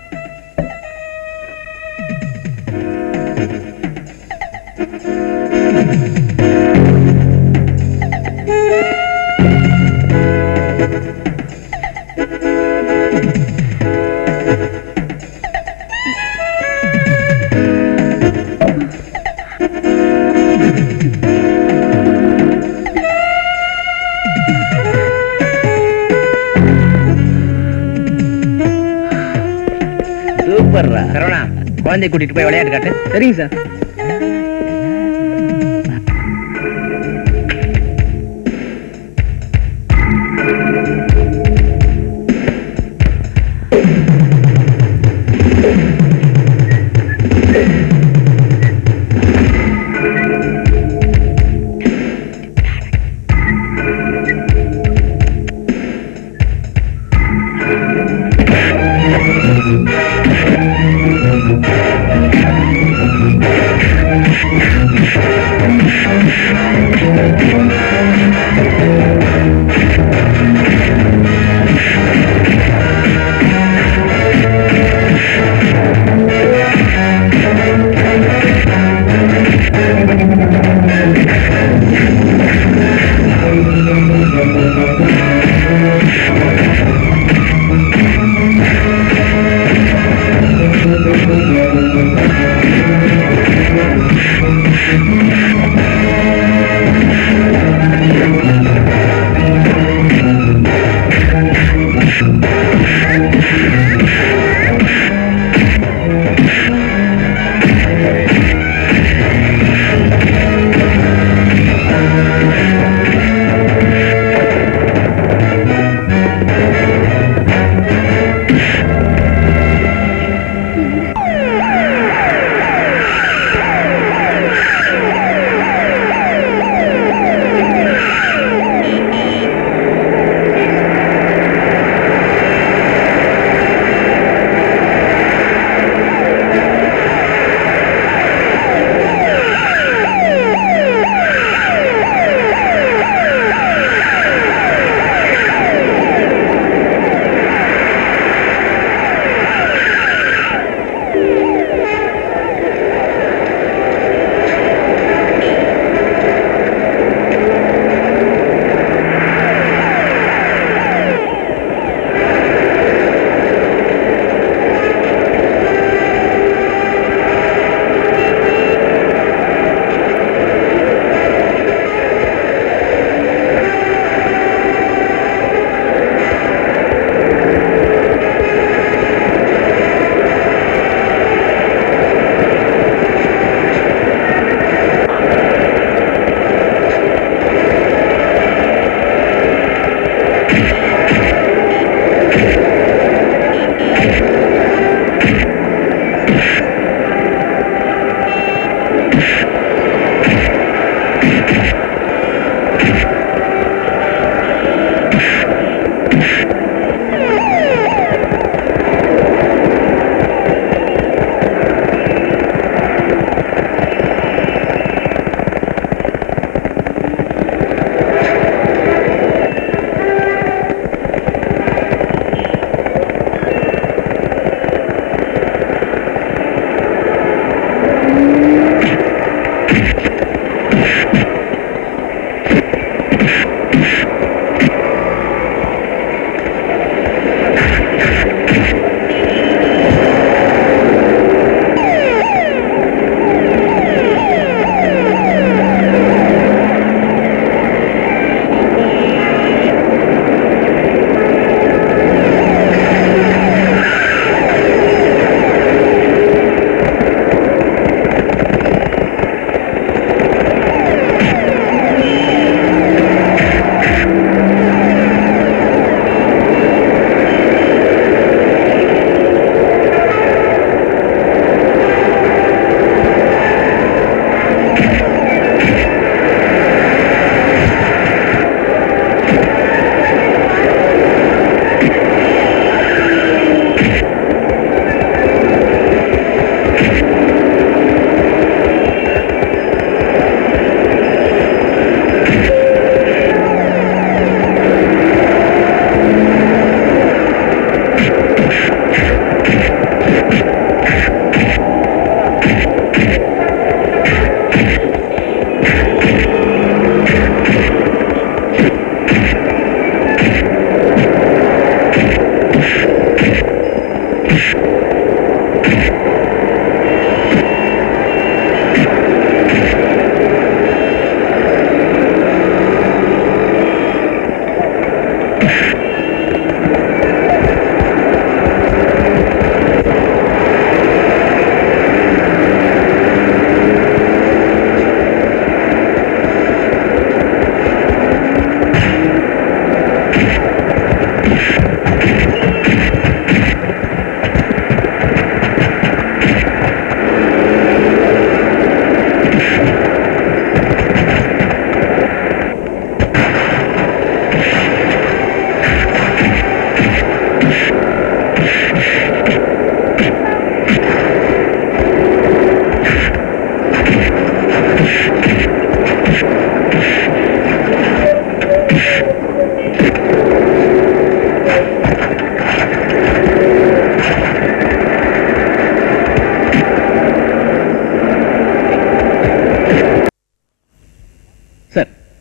சூப்பர்ரா. சரவணா, குழந்தைய கூட்டிட்டு போய் விளையாட்டு காட்டு. சரிங்க சார்.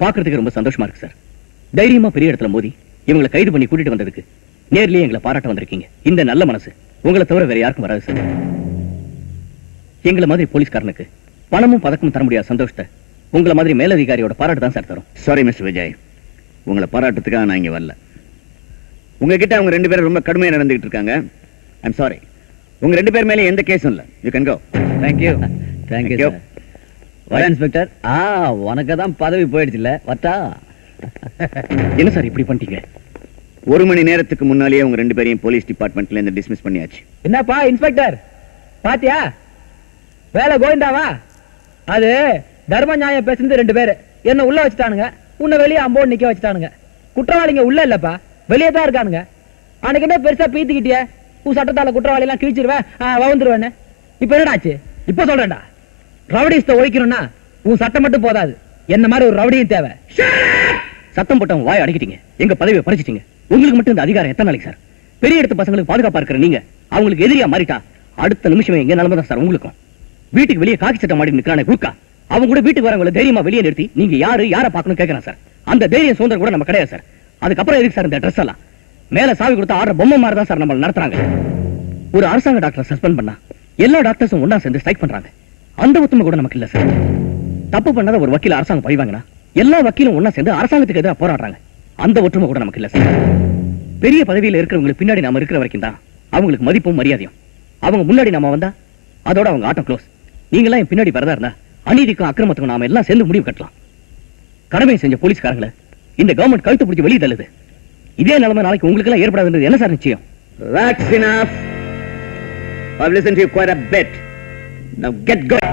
பாக்குறதுக்கு ரொம்ப சந்தோஷமா இருக்கு சார். தைரியமா பெரிய இடத்துல மோதி இவங்களை கைது பண்ணி கூட்டிட்டு வந்ததுக்கு நேர்லயே எங்களை பாராட்ட வந்திருக்கீங்க. இந்த நல்ல மனசு உங்களை தவிர வேற யாருக்கும் வராது சார். எங்களை மாதிரி போலீஸ்காரனுக்கு பணமும் பதக்கமும் தர முடியாத சந்தோஷத்தை உங்களை மாதிரி மேலதிகாரியோட பாராட்டு தான் சார் தரும். சாரி மிஸ்டர் விஜய், உங்களை பாராட்டுறதுக்காக நான் இங்க வரல. உங்ககிட்ட அவங்க 2 பேரும் ரொம்ப கடுமையா நடந்துகிட்டு இருக்காங்க. I'm sorry. உங்க 2 பேர் மேலே எந்த கேஸும் இல்ல. You can go. Thank you. Thank you. வர இன்ஸ்பெக்டர். உனக்கு தான் பதவி போயிடுச்சுல்ல, வட்டா. என்ன சார் இப்படி பண்ணிட்டீங்க? 1 மணி நேரத்துக்கு முன்னாலேயே உங்க 2 பேரையும் போலீஸ் டிபார்ட்மெண்ட்ல இருந்து டிஸ்மிஸ் பண்ணியாச்சு. என்னப்பா இன்ஸ்பெக்டர், பாத்தியா வேலை கோவிந்தாவா? அது தர்ம நியாயம் பேசுறது 2 பேரு என்ன உள்ள வச்சுட்டானுங்க, உன்னை வெளியே அம்போடு நிக்க வச்சுட்டானுங்க. குற்றவாளிங்க உள்ள இல்லப்பா, வெளியே தான் இருக்கானுங்க. அன்னைக்கு என்ன பெருசா பீத்திக்கிட்டிய, உன் சட்டத்தால குற்றவாளி எல்லாம் கிழிச்சிருவேன், வந்துருவேன்னு. இப்ப என்னடாச்சு? இப்ப சொல்றேன்டா, ரவுடிஸ்ட ஒழிக்கணும்னா உன் சட்டம் மட்டும் போதாது, என்ன மாதிரி ஒரு ரவுடியும் தேவை. சத்தம் போட்டவங்க வாய் அடக்கிட்டீங்க, எங்க பதவியை பறிச்சிட்டீங்க. உங்களுக்கு மட்டும் இந்த அதிகாரம் எத்தனை நாளைக்கு சார்? பெரிய இடத்து பசங்களுக்கு பாதுகாப்பா இருக்கிற நீங்க அவங்களுக்கு எதிரியா மாறிட்டா அடுத்த நிமிஷமே எங்க நிலைமை தான் சார் உங்களுக்கும். வீட்டுக்கு வெளியே காக்கி சட்டம் மாடி நிக்கிறானே குறுக்கா, அவங்க கூட வீட்டுக்கு வரவங்களை தைரியமா வெளியே நிறுத்தி நீங்க யாரை பார்க்கணும் கேட்கறேன் சார். அந்த தைரியம் சுதந்திரம் கூட நம்ம கிடையாது சார். அதுக்கப்புறம் எதுக்கு சார் இந்த ட்ரெஸ் எல்லாம்? மேல சாவி கொடுத்து ஆடுற பொம்மை மாதிரி தான் சார் நம்ம நடத்துறாங்க. ஒரு அரசாங்க டாக்டரை சஸ்பெண்ட் பண்ணா எல்லா டாக்டர்ஸும் ஒண்ணா சேர்ந்து ஸ்ட்ரைக் பண்றாங்க. அந்த ஒத்துமை கூட நமக்கு இல்ல சார். தப்பு பண்ணாத ஒரு வக்கீல் அரசாங்கம் பழிவாங்கன்னா எல்லா வக்கீலும் ஒண்ணா சேர்ந்து அரசாங்கத்துக்கு எதிராக போராடுறாங்க. அந்த ஒற்றுமை கூட நமக்கு இல்ல சார். பெரிய பதவியில இருக்கிறவங்களுக்கு பின்னாடி நாம இருக்கிற வரைக்கும் தான் அவங்களுக்கு மதிப்பும் மரியாதையும். அவங்க முன்னாடி நாம வந்தா அதோட அவங்க ஆட்டம் க்ளோஸ். நீங்க எல்லாம் என் பின்னாடி வரதா இருந்தா அநீதிக்கும் அக்கிரமத்துக்கும் நாம எல்லாம் சேர்ந்து முடிவு கட்டலாம். கடமை செஞ்ச போலீஸ்காரங்களை இந்த கவர்மெண்ட் கழுத்து பிடிச்சி வெளியே தள்ளுது. இதே நிலைமை நாளைக்கு உங்களுக்கு எல்லாம் ஏற்படாதுன்றது என்ன சார் நிச்சயம்? That's enough. I've listened to you quite a bit. Now get going.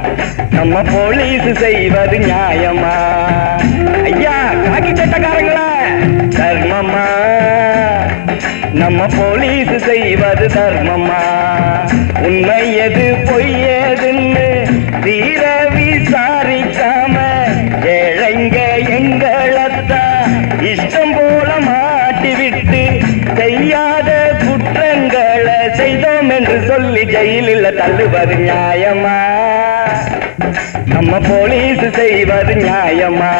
நம்ம போலீஸ் செய்வது நியாயமா? ஐயா காக்கி சட்டக்காரங்களா, தர்மமா? நம்ம போலீஸ் செய்வது தர்மமா? உண்மை எது பொய் எதுன்னு தீர விசாரிக்காம ஏழைங்க எங்களத்தான் இஷ்டம் போல மாட்டி விட்டு செய்யாத குற்றங்களை செய்தோம் என்று சொல்லி ஜெயிலில் தள்ளுவது நியாயமா? நம்ம போலீஸ் செய்வது நியாயமா?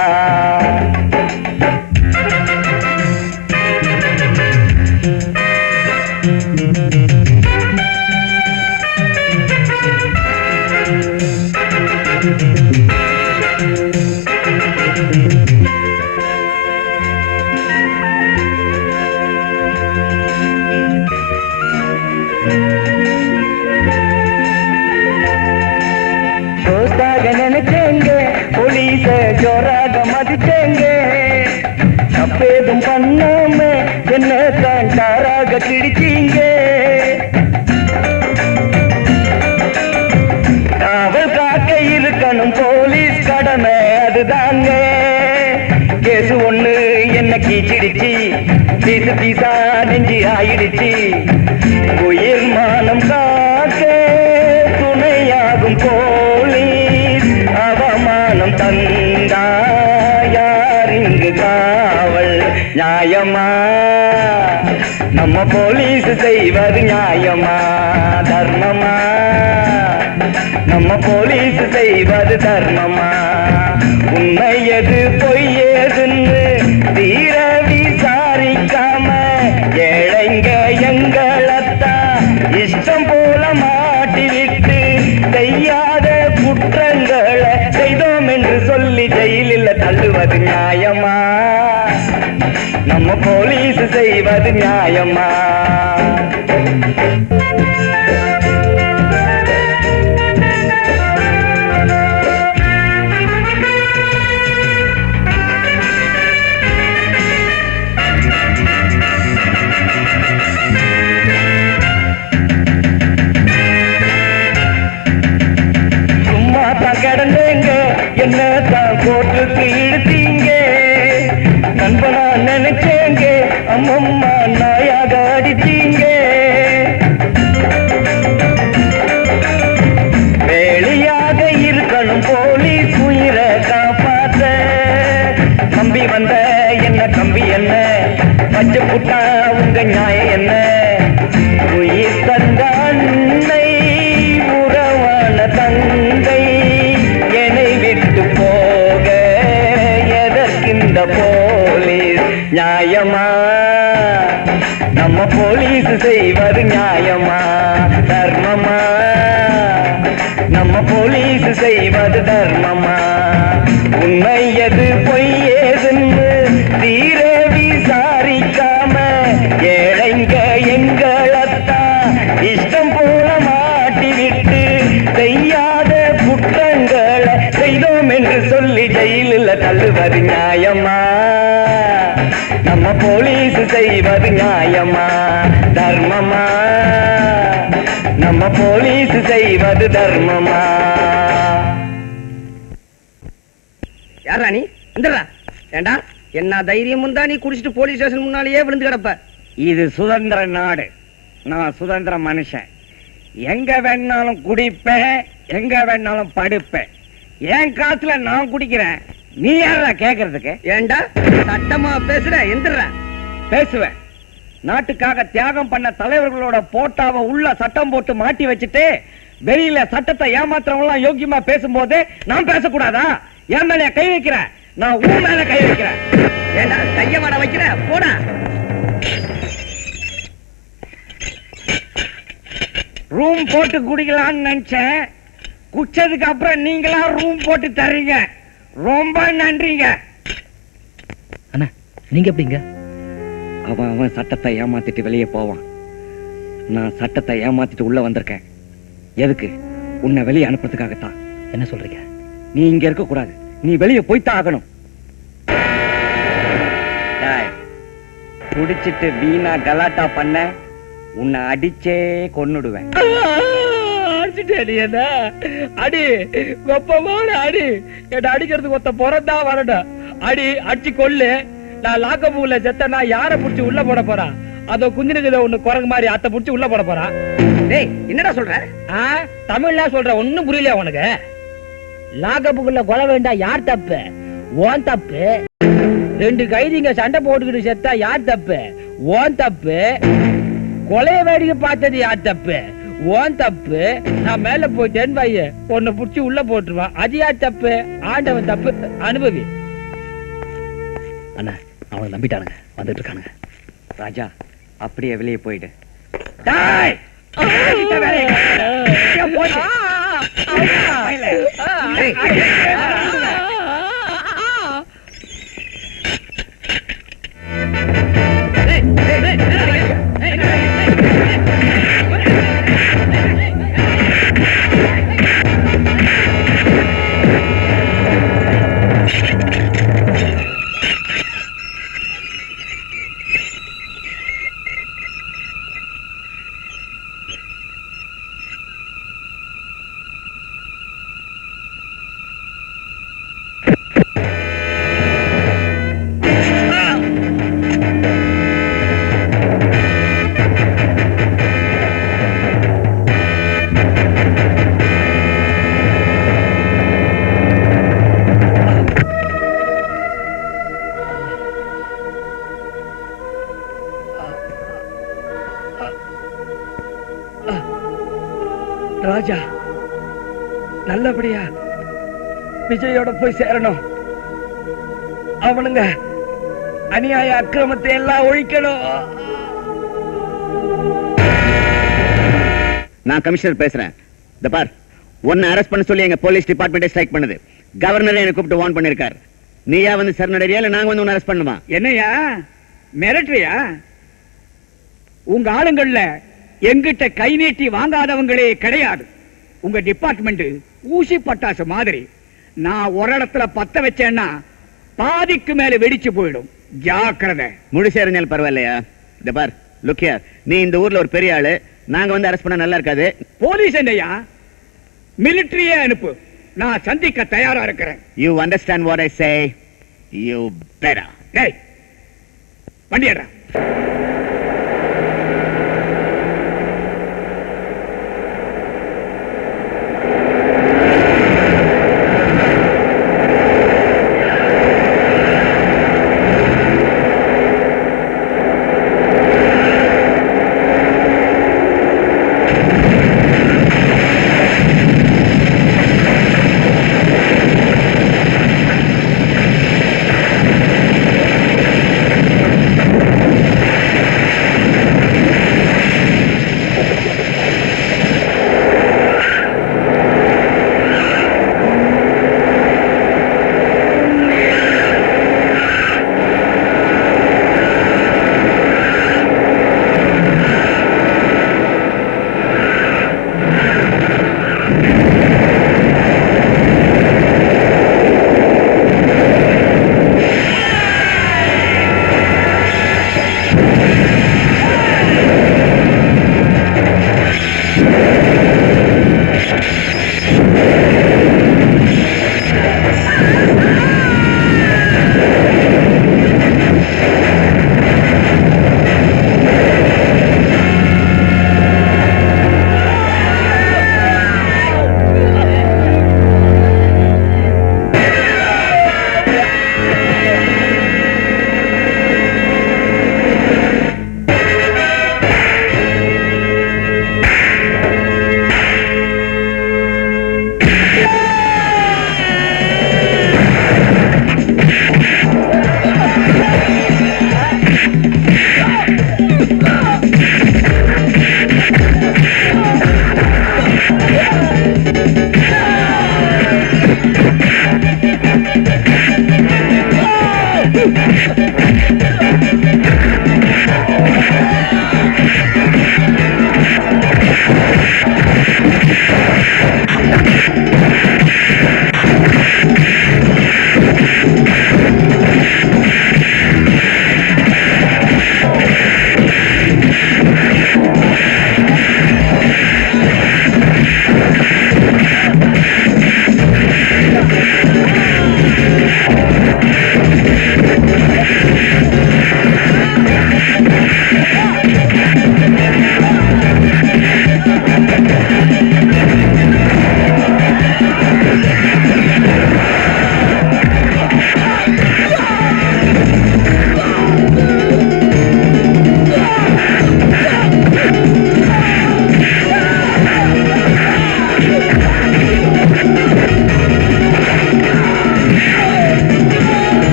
நினைச்சேங்க போலீஸ ஜோராக மதிச்சேங்க, தப்பேதும் பண்ணாம என்ன தான் தாராக கிடிச்சீங்க. காவல் காக்க இருக்கணும் போலீஸ் கடமை அதுதாங்க. கேசு ஒண்ணு என்ன கீச்சிடுச்சு, பீசு பீசா நெஞ்சு ஆயிடுச்சு. உயிர் மானம் காக்க துணையாகும் போலீஸ் அவமானம் தந்தா யார் இங்கு காவல் நியாயமா? நம்ம போலீஸ் செய்வது நியாயமா? தர்மமா? நம்ம போலீஸ் செய்வது தர்மமா? உண்மை எது பொய் எதுன்னு தீர விசாரிக்காம ஏழைங்க எங்களத்தான் இஷ்டம் போல மாட்டி விட்டு செய்யாத குற்றங்களை செய்தோம் என்று சொல்லி ஜெயிலில் தள்ளுவது நியாயமா? நம்ம போலீஸ் செய்வது நியாயமா? கடந்தேங்க என்ன தான் கோட்டுக்கு இழுத்தீங்க, நண்பனா நினைச்சேங்க அம்மம்மா நாயாக அடித்தீங்க. வேலையாக இருக்கணும் போலீஸ் உயிரை காப்பாத்த, கம்பி வந்த என்ன கம்பி என்ன, பச்சை புட்டா உங்க நியாயம் என்ன? உயிர் தந்த அன்னை உறவான தந்தை என்னை விட்டு போக எதற்கின் செய்வது நியாயமா தர்மமா நம்ம போலீஸ் செய்வது தர்மமா உண்மை எது பொய் ஏதுன்னு தீர விசாரிக்காம ஏழைங்க எங்களத்தான் இஷ்டம் போல மாட்டிவிட்டு செய்யாத குற்றங்களை செய்தோம் என்று சொல்லி ஜெயிலில் தள்ளுவது நியாயமா நம்ம போலீஸ் செய்வது நியாயமா தர்மமா நம்ம போலீஸ் செய்வது தர்மமா யாரா நீ வந்துடுறா ஏண்டா என்ன தைரியம் இருந்தா நீ குடிச்சிட்டு போலீஸ் ஸ்டேஷன் முன்னாலேயே விழுந்து கிடப்ப. இது சுதந்திர நாடு, நான் சுதந்திர மனுஷன். எங்க வேணாலும் குடிப்பேன், எங்க வேணாலும் படுப்பேன். என் காசுல நான் குடிக்கிறேன், நீ யாரா கேக்குறதுக்கு? ஏண்டா சட்டமா பேசுற? எந்திரா. பேசுவேன். நாட்டுக்காக தியாகம் பண்ண தலைவர்களோட போட்டாவை உள்ள சட்டம் போட்டு மாட்டி வச்சுட்டு வெளியில சட்டத்தை ஏமாத்துறவங்க யோக்கியமா பேசும்போது நான் பேசக்கூடாதா? என் மேல கை வைக்கிறேன், நான் உன் மேல கை வைக்கிறேன். ஏண்டா கைய வட வைக்கிற? போடா. ரூம் போட்டு குடிக்கலாம்னு நினைச்சேன், குச்சதுக்கு அப்புறம் நீங்களா ரூம் போட்டு தர்றீங்க. ரொம்ப நன்றிங்க. அண்ணா நீங்க எப்படிங்க? அவன் சட்டத்தை ஏமாத்திட்டு வெளியே போவான், நான் சட்டத்தை ஏமாத்திட்டு உள்ள வந்திருக்கேன். எதுக்கு? உன்னை வெளியே அனுப்புறதுக்காகத்தான். என்ன சொல்றீங்க? நீ இங்க இருக்க கூடாது, நீ வெளியே போய்த்தான் ஆகணும். குடிச்சிட்டு வீணா கலாட்டா பண்ண உன்னை அடிச்சே கொன்னுடுவேன். அடி வெப்பமான அடி. என்ன அடிக்கிறதுக்கு ஒருத்த பிறந்தா வரணும். அடி அடிச்சு கொள்ளு. நான் லாக்கப்புல செத்தனா யார புடிச்சு உள்ள போட போறான்? அதோ குஞ்சினதுல ஒண்ணு குரங்கு மாதிரி அத்தை புடிச்சு உள்ள போட போறான். டேய் என்னடா சொல்ற? தமிழ்ல சொல்ற, ஒண்ணும் புரியல உனக்கு? லாக்கப்புக்குள்ள கொலை வேண்டாம், யார் தப்பு? ஓன் தப்பு. ரெண்டு கைதிங்க சண்டை போட்டுக்கிட்டு செத்தா யார் தப்பு? ஓன் தப்பு. கொலைய வேடிக்கை பார்த்தது யார் தப்பு? ஓன் தப்பு. நான் மேல போயிட்டேன் பைய உன்னை புடிச்சு உள்ள போட்டுருவான், அது யார் தப்பு? ஆண்டவன் தப்பு. அனுபவி. அண்ணா அவனை நம்பிட்டானுங்க, வந்துட்டு இருக்கானுங்க. ராஜா அப்படியே வெளியே போயிடு. ராஜா நல்லபடியா விஜயோட போய் சேரணும். அவனுங்க அநியாய அக்கிரமத்தை எல்லாம் ஒழிக்கணும். நான் கமிஷனர் பேசுறேன். இந்த பார், உன்னை அரெஸ்ட் பண்ண சொல்லி எங்க போலீஸ் டிபார்ட்மெண்ட் ஸ்ட்ரைக் பண்ணுது. கவர்னரே என்ன கூப்பிட்டு வார்ன் பண்ணிருக்காரு. நீயா வந்து சரணடையா இல்ல நாங்க வந்து உன்னை அரெஸ்ட் பண்ணுமா? என்னையா மிரட்டுறியா? உங்க ஆளுங்கள்ல எங்கிட்ட கை நீட்டி வாங்காதவங்களே கிடையாது. உங்க டிபார்ட்மெண்ட் ஊசி பட்டாசு மாதிரி. நான் ஒரு இடத்துல பத்த வச்சேன்னா பாதிக்கு மேல வெடிச்சு போயிடும். ஜாக்கிரதை. முழுசா இருந்தாலும் பரவாயில்லையா? இந்த பார், லுக் ஹியர், நீ இந்த ஊர்ல ஒரு பெரிய ஆளு, நாங்க வந்து அரெஸ்ட் பண்ண நல்லா இருக்காது. போலீஸ் என்னையா மிலிட்டரியே அனுப்பு, நான் சந்திக்க தயாரா இருக்கிறேன். You understand what I say? You better. டேய் வண்டியடா.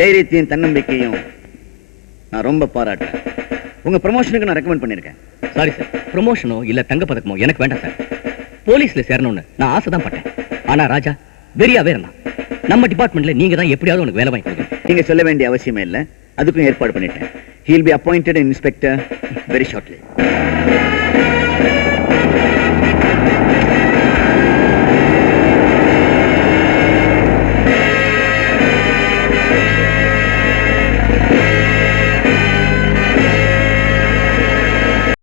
தைரியத்தையும் தன்னம்பிக்கையும் நான் ரொம்ப பாராட்டுறேன். உங்க ப்ரமோஷனுக்கு நான் ரெக்கமெண்ட் பண்ணிருக்கேன். சாரி சார், ப்ரொமோஷனோ இல்ல தங்க பதக்கமோ எனக்கு வேண்டாம் சார். போலீஸ்ல சேரணும்னு நான் ஆசை தான் பட்டேன். ஆனா ராஜா வெறியாவே இருந்தான். நம்ம டிபார்ட்மெண்ட்ல நீங்க தான் எப்படியாவது உனக்கு வேலை வாங்கி கொடுக்கணும். நீங்க சொல்ல வேண்டிய அவசியமே இல்லை, அதுக்கும் ஏற்பாடு பண்ணிட்டேன். He'll be appointed inspector very shortly.